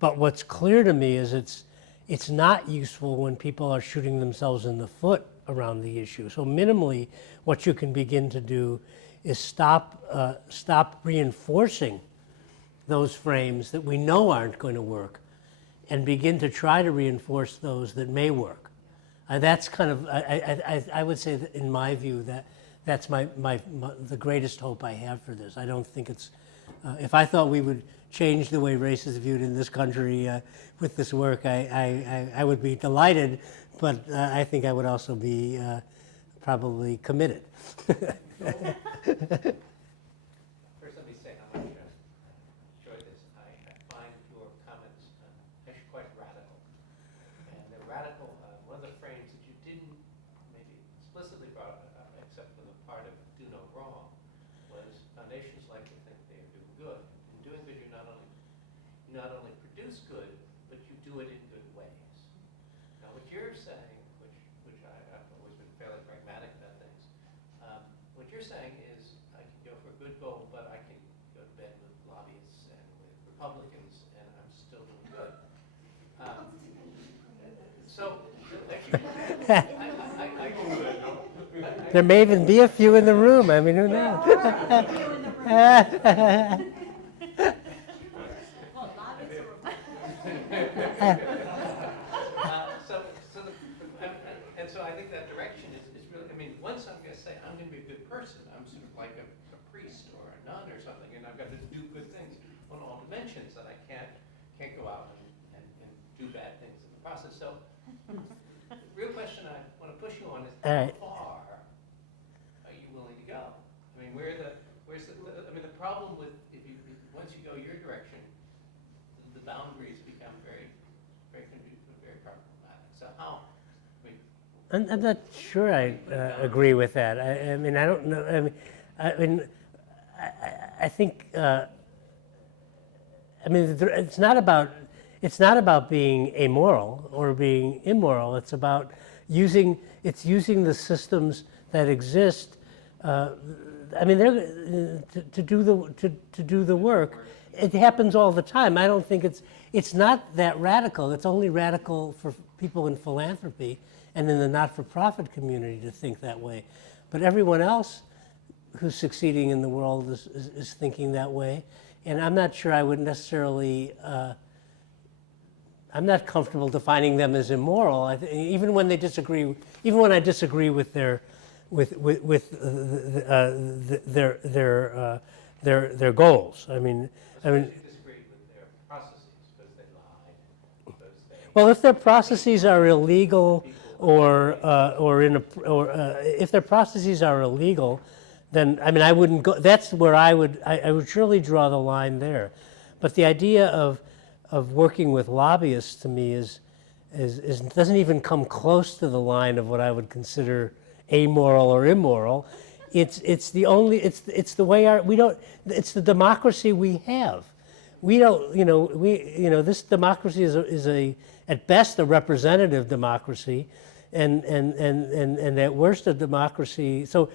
what's clear to me is it's not useful when people are shooting themselves in the foot around the issue. So minimally, what you can begin to do is stop reinforcing those frames that we know aren't going to work, and begin to try to reinforce those that may work. That's kind of, I would say that in my view, that's the greatest hope I have for this. I don't think it's, if I thought we would change the way race is viewed in this country with this work, I would be delighted, but I think I would also be probably committed. First, let me say how much I enjoyed this. I find your comments actually quite radical. And they're radical. One of the frames that you didn't maybe explicitly brought up, except for the part of do no wrong, was foundations like to think they are doing good. In doing good, you not only produce good, but you do it in good ways. Now, what you're saying, which I've always been fairly pragmatic about things, what you're saying is I can go for a good goal, but I can There may even be a few in the room. I mean, who knows? So I think that direction is really, I mean, once I'm going to say, I'm going to be a good person, I'm sort of like a priest or a nun or something, and I've got to do good things on all dimensions, that I can't go out and do bad things in the process. So the real question I want to push you on is, how far are you willing to go? I mean, the problem with, once you go your direction, the boundaries become very, very problematic. So how? I'm not sure I agree with that. I mean, I don't know. I think. It's not about being amoral or being immoral. It's about using the systems that exist. To do the work. It happens all the time. I don't think it's not that radical. It's only radical for people in philanthropy and in the not-for-profit community to think that way. But everyone else who's succeeding in the world is thinking that way. And I'm not sure I would necessarily, I'm not comfortable defining them as immoral. Even when I disagree with their their goals. I mean. Disagree with their processes because they lied. Well, if their processes are illegal, if their processes are illegal, then I mean I wouldn't go. That's where I would surely draw the line there. But the idea of working with lobbyists to me is doesn't even come close to the line of what I would consider amoral or immoral. It's the democracy we have. We don't, this democracy is at best a representative democracy, and at worst a democracy. So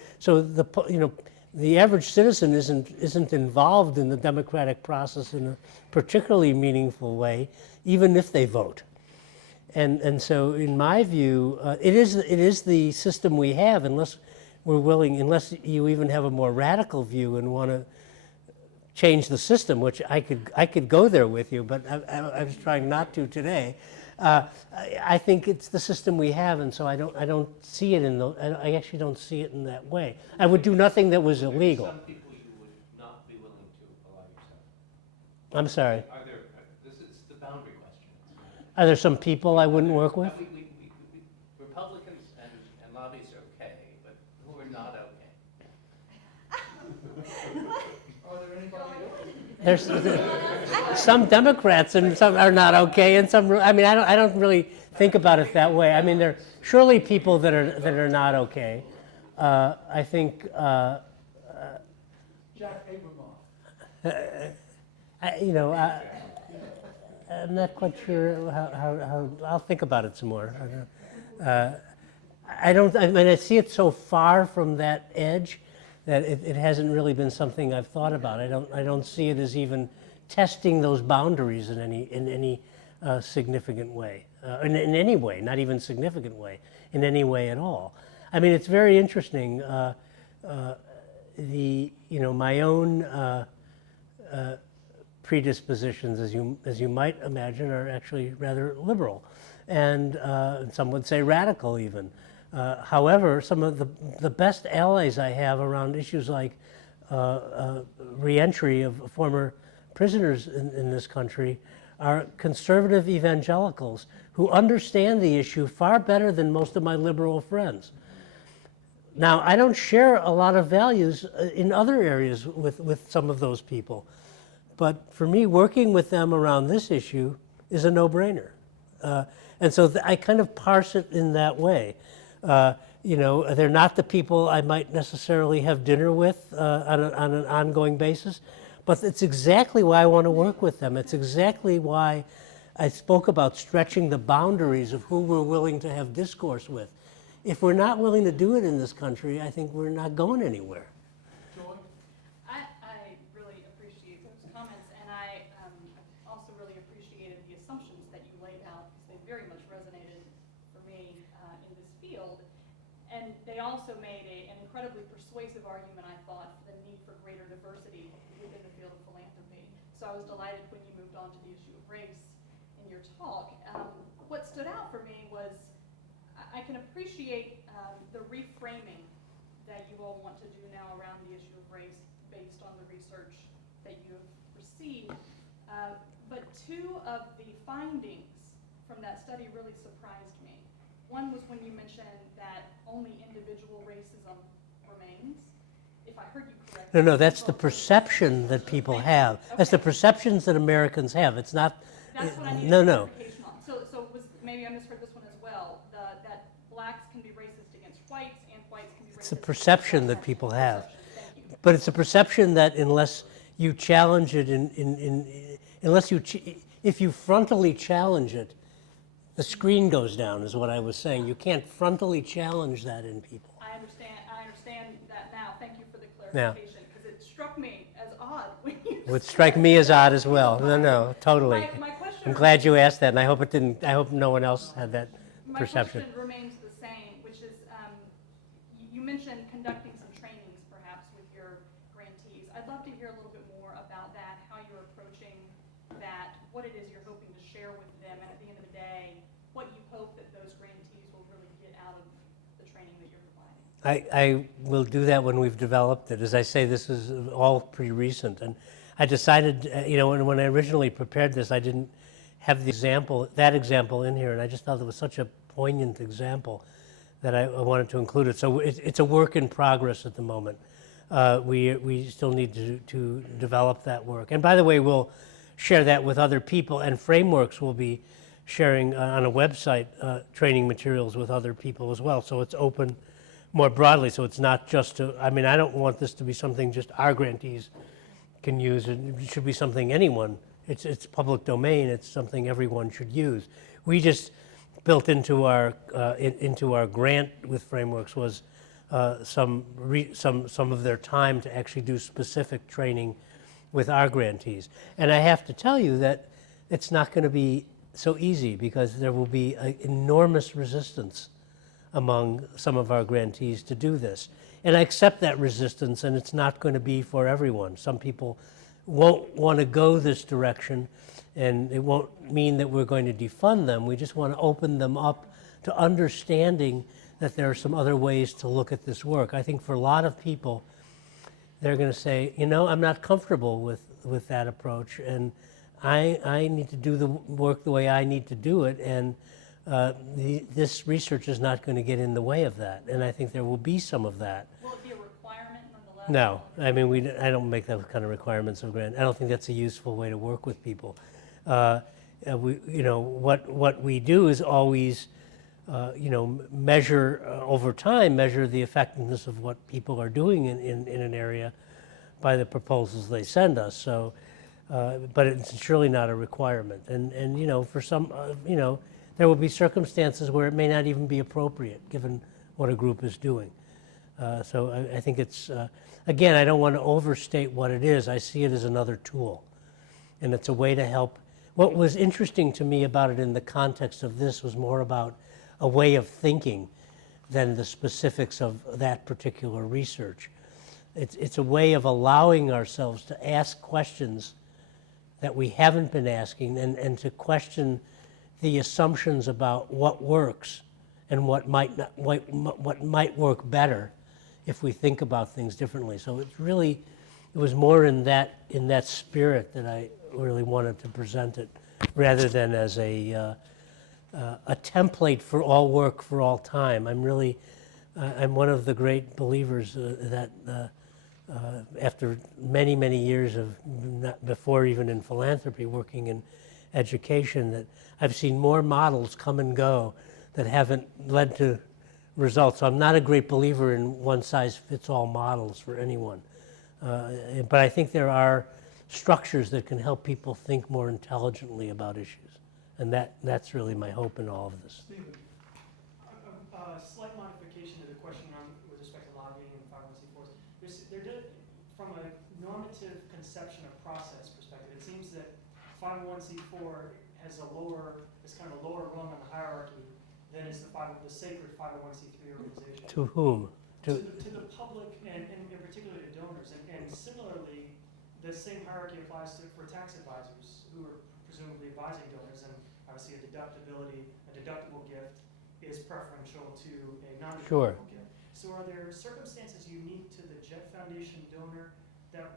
the average citizen isn't involved in the democratic process in a particularly meaningful way, even if they vote. And so, in my view, it is the system we have, unless you even have a more radical view and want to change the system, which I could go there with you, but I was trying not to today. I think it's the system we have, and so I don't see it I actually don't see it in that way. I would do nothing that was illegal. Some people you would not be willing to allow yourself. I'm sorry. This is the boundary question. Are there some people I wouldn't work with? Republicans and lobbyists are okay, but who are not okay? Are there anybody There's some Democrats and some are not okay, and some. I mean, I don't really think about it that way. I mean, there are surely people that are not okay. I think. Jack Abramoff. I'm not quite sure how. I'll think about it some more. I see it so far from that edge that it hasn't really been something I've thought about. I don't see it as even testing those boundaries in any significant way, in any way, not even significant way, in any way at all. I mean, it's very interesting. My own predispositions, as you might imagine, are actually rather liberal, and some would say radical even. However, some of the best allies I have around issues like reentry of former prisoners in this country are conservative evangelicals who understand the issue far better than most of my liberal friends. Now, I don't share a lot of values in other areas with some of those people, but for me, working with them around this issue is a no-brainer. And so I kind of parse it in that way. They're not the people I might necessarily have dinner with on an ongoing basis, but it's exactly why I want to work with them. It's exactly why I spoke about stretching the boundaries of who we're willing to have discourse with. If we're not willing to do it in this country, I think we're not going anywhere. Joy? I really appreciate those comments, and I also really appreciated the assumptions that you laid out, because they very much resonated for me in this field. also made an incredibly persuasive argument, I thought, for the need for greater diversity within the field of philanthropy. So I was delighted when you moved on to the issue of race in your talk. What stood out for me was I can appreciate the reframing that you all want to do now around the issue of race based on the research that you have received. But two of the findings from that study really surprised me. One was when you mentioned that only individual racism remains. If I heard you correctly. No, that's the perception that people have. That's the perceptions that Americans have. It's not. That's what I need no. clarification on. So was, maybe I misheard this one as well. That blacks can be racist against whites and whites can be racist. It's a perception that people have. Thank you. But it's a perception that unless you challenge it, if you frontally challenge it, the screen goes down, is what I was saying. You can't frontally challenge that in people. I understand that now. Thank you for the clarification, because it struck me as odd when you It would strike me as odd as well. No, totally. My question, I'm glad you asked that, and I hope it didn't. I hope no one else had that my perception. question remains the same, which is you mentioned conducting some trainings perhaps with your grantees. I'd love to hear a little bit more about that, how you're approaching that, what it is you're hoping to share with them, and at the end of the day, what you hope that those grantees will really get out of the training that you're providing. I will do that when we've developed it. As I say, this is all pretty recent, and I decided, when I originally prepared this, I didn't have that example in here, and I just felt it was such a poignant example that I wanted to include it. So it's a work in progress at the moment. We still need to develop that work. And by the way, we'll share that with other people, and Frameworks will be sharing on a website training materials with other people as well. So it's open more broadly, so it's not just I don't want this to be something just our grantees can use. It should be something anyone. It's public domain. It's something everyone should use. We just built into our grant with Frameworks was some of their time to actually do specific training with our grantees. And I have to tell you that it's not going to be so easy, because there will be enormous resistance among some of our grantees to do this. And I accept that resistance, and it's not going to be for everyone. Some people won't want to go this direction, and it won't mean that we're going to defund them. We just want to open them up to understanding that there are some other ways to look at this work. I think for a lot of people, they're going to say, I'm not comfortable with that approach, and I need to do the work the way I need to do it, and this research is not going to get in the way of that. And I think there will be some of that. Will it be a requirement nonetheless? No, I don't make those kind of requirements of grant. I don't think that's a useful way to work with people. What we do is always, measure over time, measure the effectiveness of what people are doing in an area by the proposals they send us. So, but it's surely not a requirement. And for some, there will be circumstances where it may not even be appropriate, given what a group is doing. So I think it's, again, I don't want to overstate what it is. I see it as another tool, and it's a way to help. What was interesting to me about it in the context of this was more about a way of thinking than the specifics of that particular research. It's a way of allowing ourselves to ask questions that we haven't been asking, and to question the assumptions about what works and what might not, what might work better if we think about things differently. So it was more in that spirit that I really wanted to present it, rather than as a template for all work for all time. I'm one of the great believers that after many, many years of, before even in philanthropy, working in education, that I've seen more models come and go that haven't led to results. So I'm not a great believer in one-size-fits-all models for anyone. But I think there are structures that can help people think more intelligently about issues. And that's really my hope in all of this. Stephen, a slight modification to the question with respect to lobbying and 501c4s. From a normative conception of process perspective, it seems that 501c4 has kind of a lower rung on the hierarchy than is the sacred 501c3 organization. To whom? To the public and in particular to donors. And similarly, the same hierarchy applies for tax advisors who are presumably advising donors, and obviously a deductible gift is preferential to a non-deductible Sure. gift. So are there circumstances unique to the Jeht Foundation donor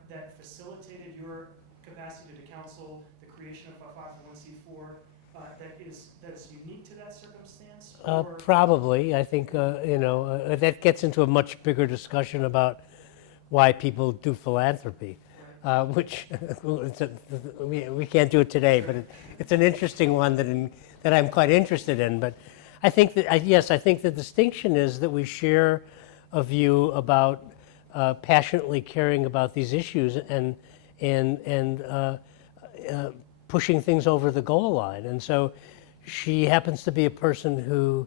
that facilitated your capacity to counsel the creation of a 501c4 that's unique to that circumstance? Probably. I think, that gets into a much bigger discussion about why people do philanthropy, which we can't do it today, but it's an interesting one that I'm quite interested in. But I think that, yes, I think the distinction is that we share a view about passionately caring about these issues and pushing things over the goal line. And so she happens to be a person who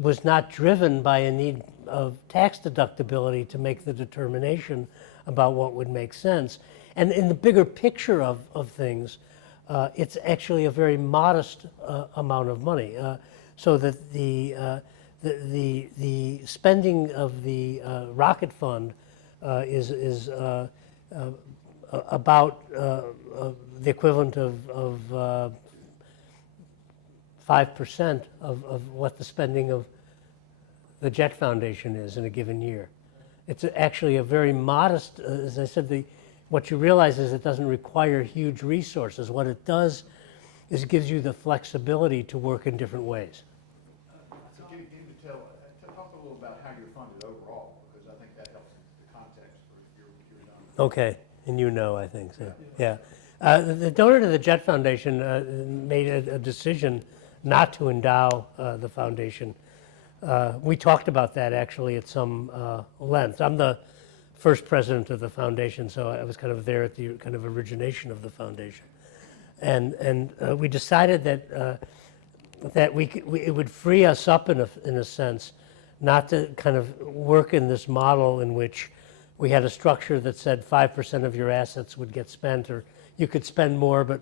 was not driven by a need of tax deductibility to make the determination about what would make sense. And in the bigger picture of things, it's actually a very modest amount of money. So that the spending of the rocket fund is about the equivalent of 5% of what the spending of the Jeht Foundation is in a given year. It's actually a very modest, as I said, what you realize is it doesn't require huge resources. What it does is it gives you the flexibility to work in different ways. So talk a little about how you're funded overall, because I think that helps the context for your donor. Okay, and I think so. Yeah. The donor to the Jeht Foundation made a decision not to endow the foundation. We talked about that actually at some length. I'm the first president of the foundation, so I was kind of there at the kind of origination of the foundation. And we decided that it would free us up in a sense, not to kind of work in this model in which we had a structure that said 5% of your assets would get spent, or you could spend more, but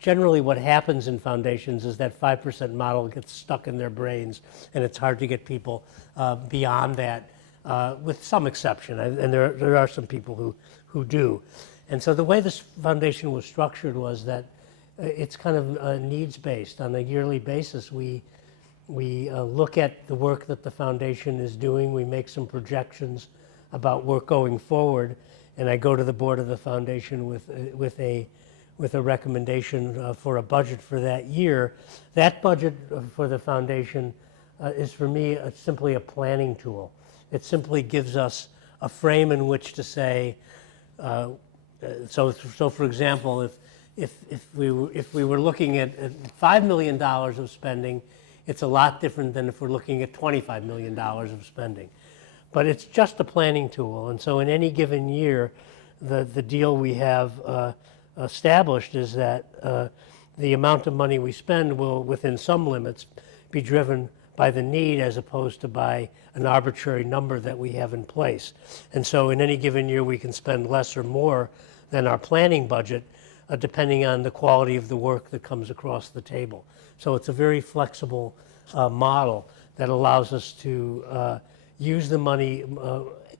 generally what happens in foundations is that 5% model gets stuck in their brains, and it's hard to get people beyond that, with some exception, and there are some people who do. And so the way this foundation was structured was that it's kind of needs-based. On a yearly basis, we look at the work that the foundation is doing, we make some projections about work going forward, and I go to the board of the foundation with a recommendation for a budget for that year. That budget for the foundation is for me simply a planning tool. It simply gives us a frame in which to say, so for example, if we were looking at $5 million of spending, it's a lot different than if we're looking at $25 million of spending. But it's just a planning tool, and so in any given year, the deal we have established is that the amount of money we spend will, within some limits, be driven by the need as opposed to by an arbitrary number that we have in place. And so in any given year, we can spend less or more than our planning budget, depending on the quality of the work that comes across the table. So it's a very flexible model that allows us to use the money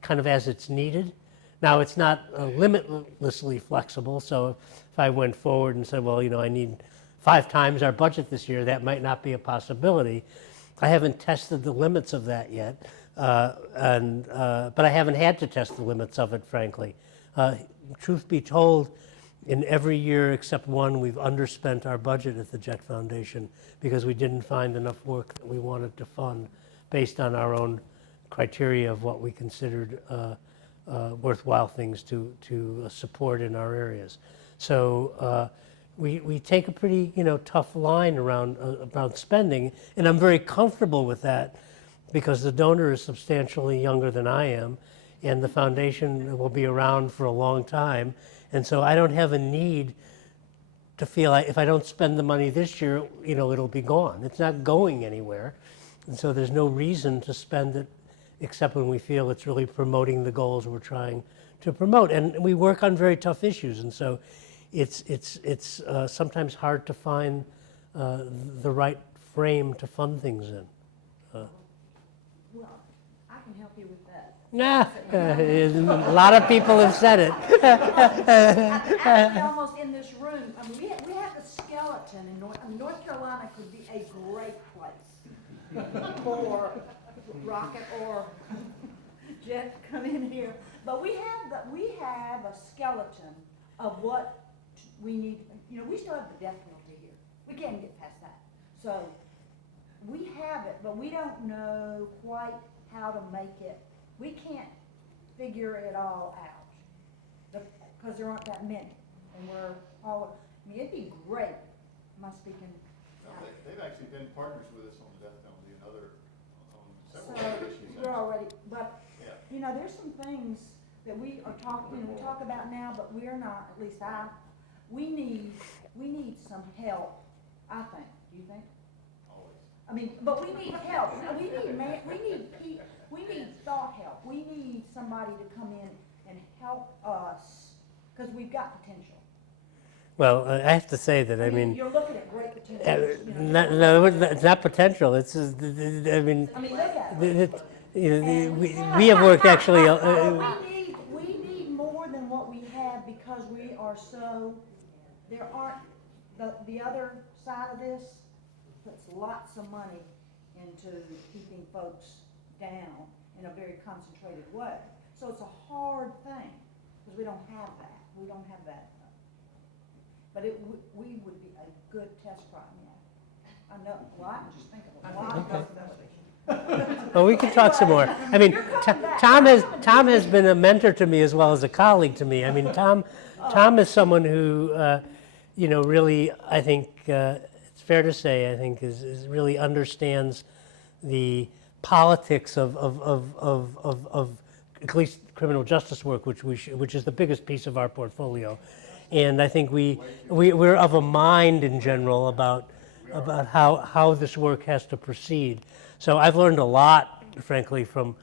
kind of as it's needed. Now, it's not limitlessly flexible, so if I went forward and said, well, I need 5 times our budget this year, that might not be a possibility. I haven't tested the limits of that yet, but I haven't had to test the limits of it, frankly. Truth be told, in every year except one, we've underspent our budget at the Jeht Foundation because we didn't find enough work that we wanted to fund based on our own criteria of what we considered worthwhile things to support in our areas. So we take a pretty tough line around spending, and I'm very comfortable with that because the donor is substantially younger than I am, and the foundation will be around for a long time, and so I don't have a need to feel like if I don't spend the money this year, it'll be gone. It's not going anywhere, and so there's no reason to spend it except when we feel it's really promoting the goals we're trying to promote. And we work on very tough issues, and so it's sometimes hard to find the right frame to fund things in. Well, I can help you with that. Nah, a lot of people have said it. Actually, almost in this room, I mean, we have a skeleton in North Carolina could be a great place for Rocket or Jeht to come in here. But we have a skeleton of what we need. You know, we still have the death penalty here. We can't get past that. So we have it, but we don't know quite how to make it. We can't figure it all out because there aren't that many, and we're all. I mean, it'd be great. Am I speaking? No, they've actually been partners with us on the death penalty and on several So other issues. we're already, but Yeah. you know, there's some things that we are talking, we talk about now, but we're not. At least we need some help. I think. Do you think? Always. I mean, but we need help. We need thought help. We need somebody to come in and help us because we've got potential. Well, I have to say that, I mean, You're looking at great potential. no, it's not potential. It's, I mean, I mean, look at it. you know, And we have worked actually. we need more than what we have because we are so, there aren't, the other side of this puts lots of money into keeping folks down in a very concentrated way. So it's a hard thing because we don't have that. We don't have that. But we would be a good test prime, yeah. I know, well, I can just think of a lot of possibilities. Well, we can talk some more. I mean, Tom has been a mentor to me as well as a colleague to me. I mean, Tom is someone who, you know, really, I think it's fair to say, I think, is really understands the politics of at least criminal justice work, which is the biggest piece of our portfolio. And I think we're of a mind in general about how this work has to proceed. So I've learned a lot, frankly, from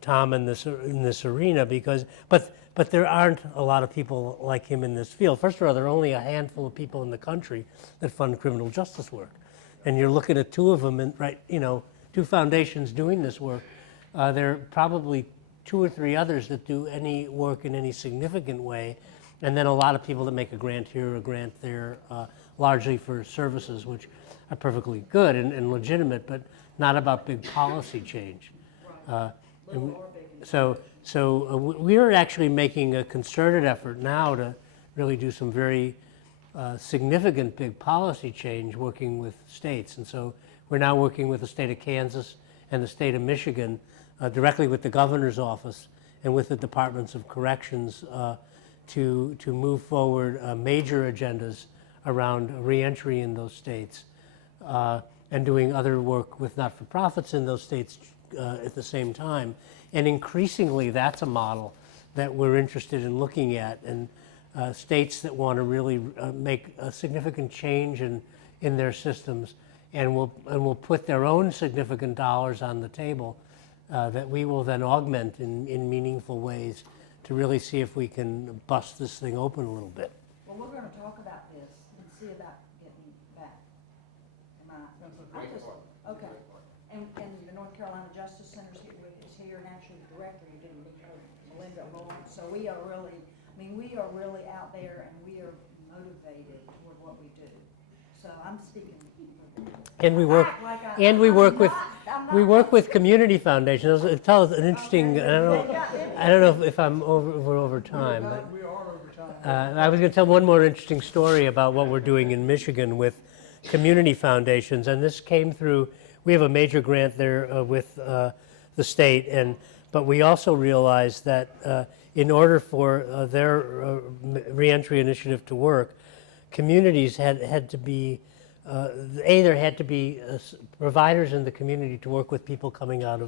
Tom in this arena but there aren't a lot of people like him in this field. First of all, there are only a handful of people in the country that fund criminal justice work, and you're looking at two of them, and two foundations doing this work. There are probably 2 or 3 others that do any work in any significant way, and then a lot of people that make a grant here or a grant there, largely for services, which are perfectly good and legitimate, but not about big policy change. So we're actually making a concerted effort now to really do some very significant big policy change working with states. And so we're now working with the state of Kansas and the state of Michigan directly with the governor's office and with the departments of corrections to move forward major agendas around reentry in those states and doing other work with not-for-profits in those states at the same time. And increasingly, that's a model that we're interested in looking at, and states that want to really make a significant change in their systems and will put their own significant dollars on the table that we will then augment in meaningful ways to really see if we can bust this thing open a little bit. Well, we're going to talk about this and see about getting back. Okay. And the North Carolina Justice Center is here, and actually the director, you didn't meet her, Melinda Lawrence. So we are really out there, and we are motivated toward what we do. So I'm speaking. And we work with community foundations. Tell us an interesting. I don't know if we're over time, but We are over time. I was going to tell one more interesting story about what we're doing in Michigan with community foundations, and this came through. We have a major grant there with the state, but we also realized that in order for their reentry initiative to work, communities had to be. There had to be providers in the community to work with people coming out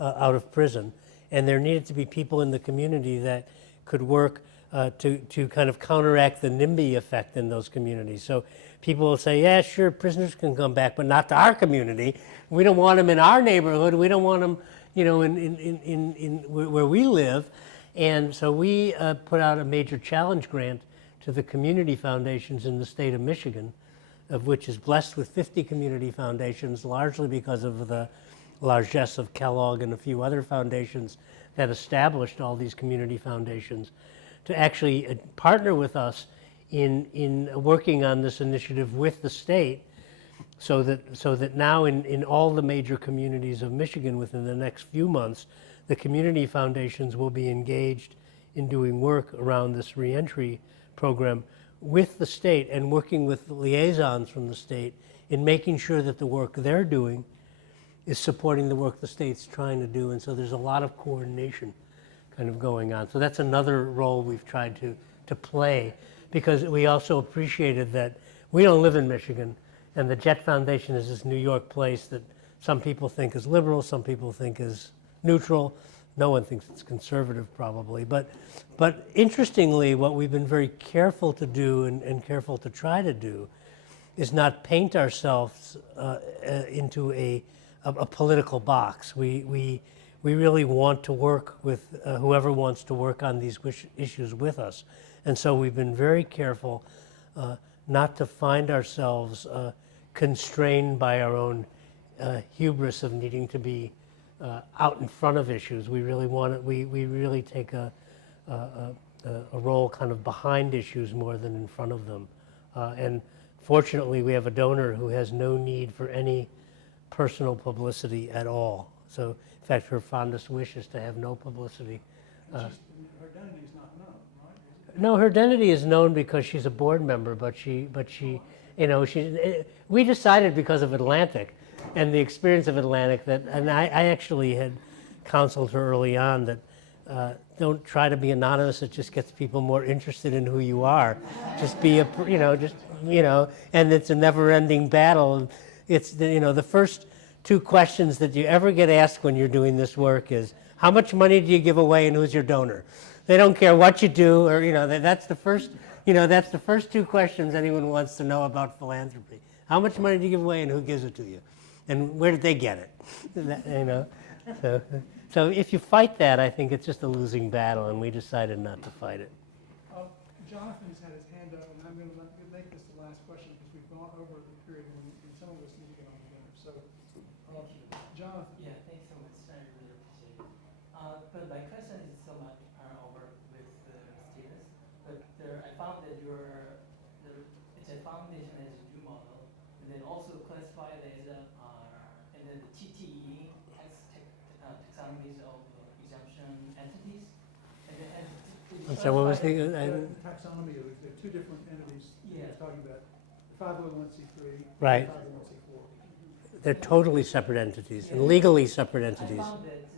of prison, and there needed to be people in the community that could work to kind of counteract the NIMBY effect in those communities. So people will say, yeah, sure, prisoners can come back, but not to our community. We don't want them in our neighborhood. We don't want them, in where we live. And so we put out a major challenge grant to the community foundations in the state of Michigan of which is blessed with 50 community foundations, largely because of the largesse of Kellogg and a few other foundations that established all these community foundations, to actually partner with us in working on this initiative with the state, so that now in all the major communities of Michigan within the next few months, the community foundations will be engaged in doing work around this reentry program with the state and working with liaisons from the state in making sure that the work they're doing is supporting the work the state's trying to do. And so there's a lot of coordination kind of going on. So that's another role we've tried to play, because we also appreciated that we don't live in Michigan, and the Jeht Foundation is this New York place that some people think is liberal, some people think is neutral. No one thinks it's conservative, probably. But interestingly, what we've been very careful to do and careful to try to do is not paint ourselves into a political box. We really want to work with whoever wants to work on these issues with us. And so we've been very careful not to find ourselves constrained by our own hubris of needing to be out in front of issues. We really we really take a role kind of behind issues more than in front of them. And fortunately, we have a donor who has no need for any personal publicity at all. So, in fact, her fondest wish is to have no publicity. Her identity is not known, right? No, her identity is known because she's a board member, but she, you know, we decided because of Atlantic and the experience of Atlantic that, and I actually had counseled her early on that don't try to be anonymous. It just gets people more interested in who you are. Just be and it's a never-ending battle. It's the first two questions that you ever get asked when you're doing this work is, how much money do you give away and who's your donor? They don't care what you do, or that's the first two questions anyone wants to know about philanthropy. How much money do you give away and who gives it to you? And where did they get it? So if you fight that, I think it's just a losing battle, and we decided not to fight it. Jonathan's had his hand up, and I'm going to make this the last question because we've gone over the period when some of us need to get on the dinner. So, Jonathan. Yeah, thanks so much. I really appreciate it. But my question is so much over with Stevens. But I found that it's a foundation as a new model, and then also classified as and then the TTE taxonomies of exemption entities. And then I'm sorry, what was the taxonomy? There are two different entities. Yeah. You're talking about 501c3, Right. 501c4. They're totally separate entities and legally separate entities. I found that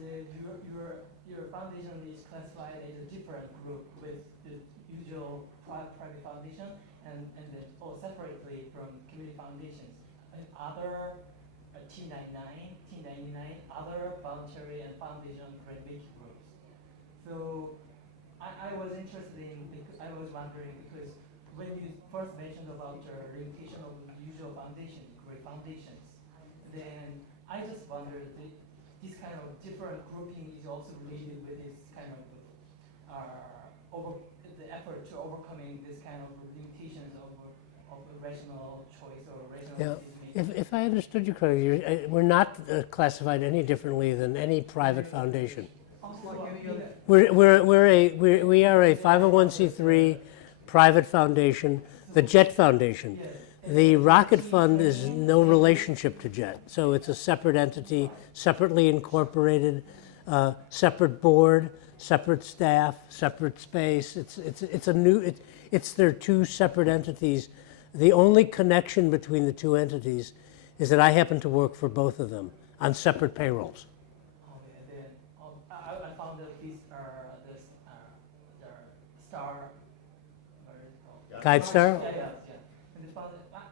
your foundation is classified as a different group with the usual private foundation and then separately from community foundations and other T99, other voluntary and foundation grant-making groups. So I was interested in, I was wondering, because when you first mentioned about the limitation of the usual foundation, great foundations, then I just wondered that this kind of different grouping is also related with this kind of the effort to overcoming this kind of limitations of rational choice or rational decision-making. If I understood you correctly, we're not classified any differently than any private foundation. We are a 501c3 private foundation, the Jeht Foundation. The Rocket Fund is no relationship to Jeht, so it's a separate entity, separately incorporated, separate board, separate staff, separate space. It's their two separate entities. The only connection between the two entities is that I happen to work for both of them on separate payrolls. Okay, and then I found that these are the star, what is it called? GuideStar? Yeah. And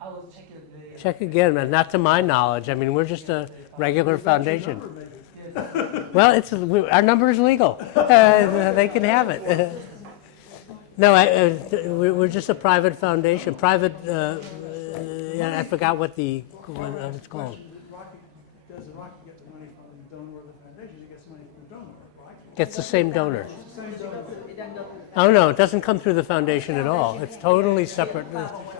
I will check it. Check again, man. Not to my knowledge. I mean, we're just a regular foundation. Well, our number is legal. They can have it. No, we're just a private foundation. Private. I forgot what it's called. Does the Rocket get the money from the donor or the foundation? It gets money from the donor, right? Gets the same donor. It doesn't go through Oh, no, it doesn't come through the foundation at all. It's totally separate,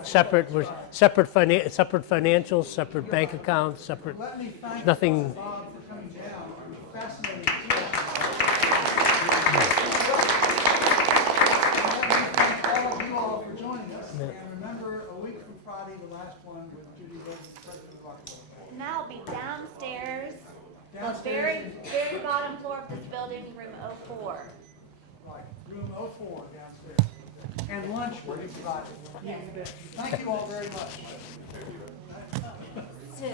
separate financials, separate bank accounts, separate, Let me thank nothing. Bob for coming down. It was fascinating. And let me thank all of you all for joining us. Yeah. And remember, a week from Friday, the last one with Judy Wilson, President of Rockefeller. And that'll be downstairs, the Downstairs very bottom floor of this building, room 04. Right, room 04 downstairs. And lunch will be Friday. Thank you all very much. So,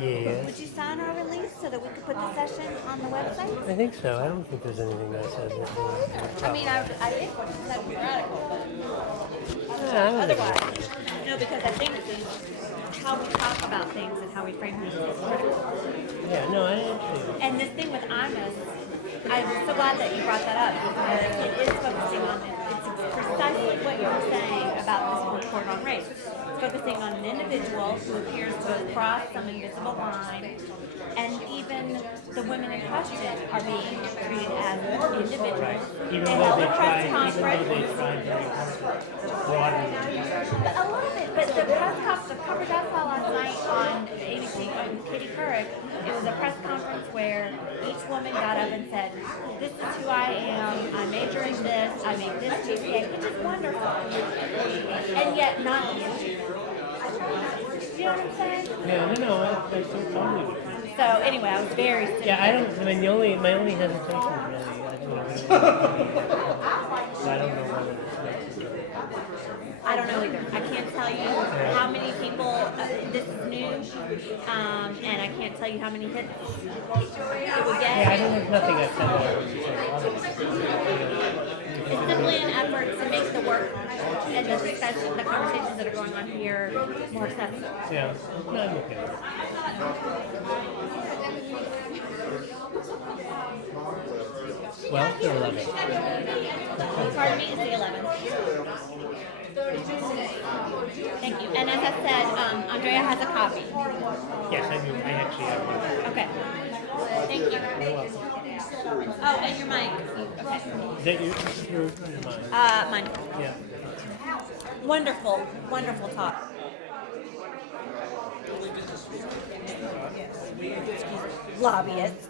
Yeah, would you sign our release so that we could put the session on the website? I think so. I don't think there's anything that says it. I mean, I think what you said was radical, but Yeah, I don't think otherwise, because I think how we talk about things and how we frame things is critical. Yeah, no, I actually. And this thing with IMAs, I'm so glad that you brought that up because it is focusing on it. It's precisely what you were saying about this report on race. It's focusing on an individual who appears to have crossed some invisible line, and even the women in question are being treated as individuals. Even They though held they a press tried, conference. very hard to broaden it. A little bit, but the press conference, the coverage I saw last night on ABC on Katie Couric, it was a press conference where each woman got up and said, "This is who I am. I major in this. I make this GPA," which is wonderful, and yet not. You know what I'm saying? Yeah, no, I totally would. So anyway, I was very. Yeah, I don't. I mean, my only hesitation is really. I don't know whether it's. I don't know either. I can't tell you how many people, this is new, and I can't tell you how many hits it would get. Yeah, I don't have nothing I've said there. It's simply an effort to make the work and the discussion, the conversations that are going on here more accessible. Yeah, no, I'm okay. Well, they're 11. Pardon me, it's the 11th. Thank you. And as I said, Andrea has a copy. Yes, I do. I actually have one. Okay. Thank you. Oh, and your mic. Okay. Is that your or mine? Mine. Yeah. Wonderful, wonderful talk. Lobbyist.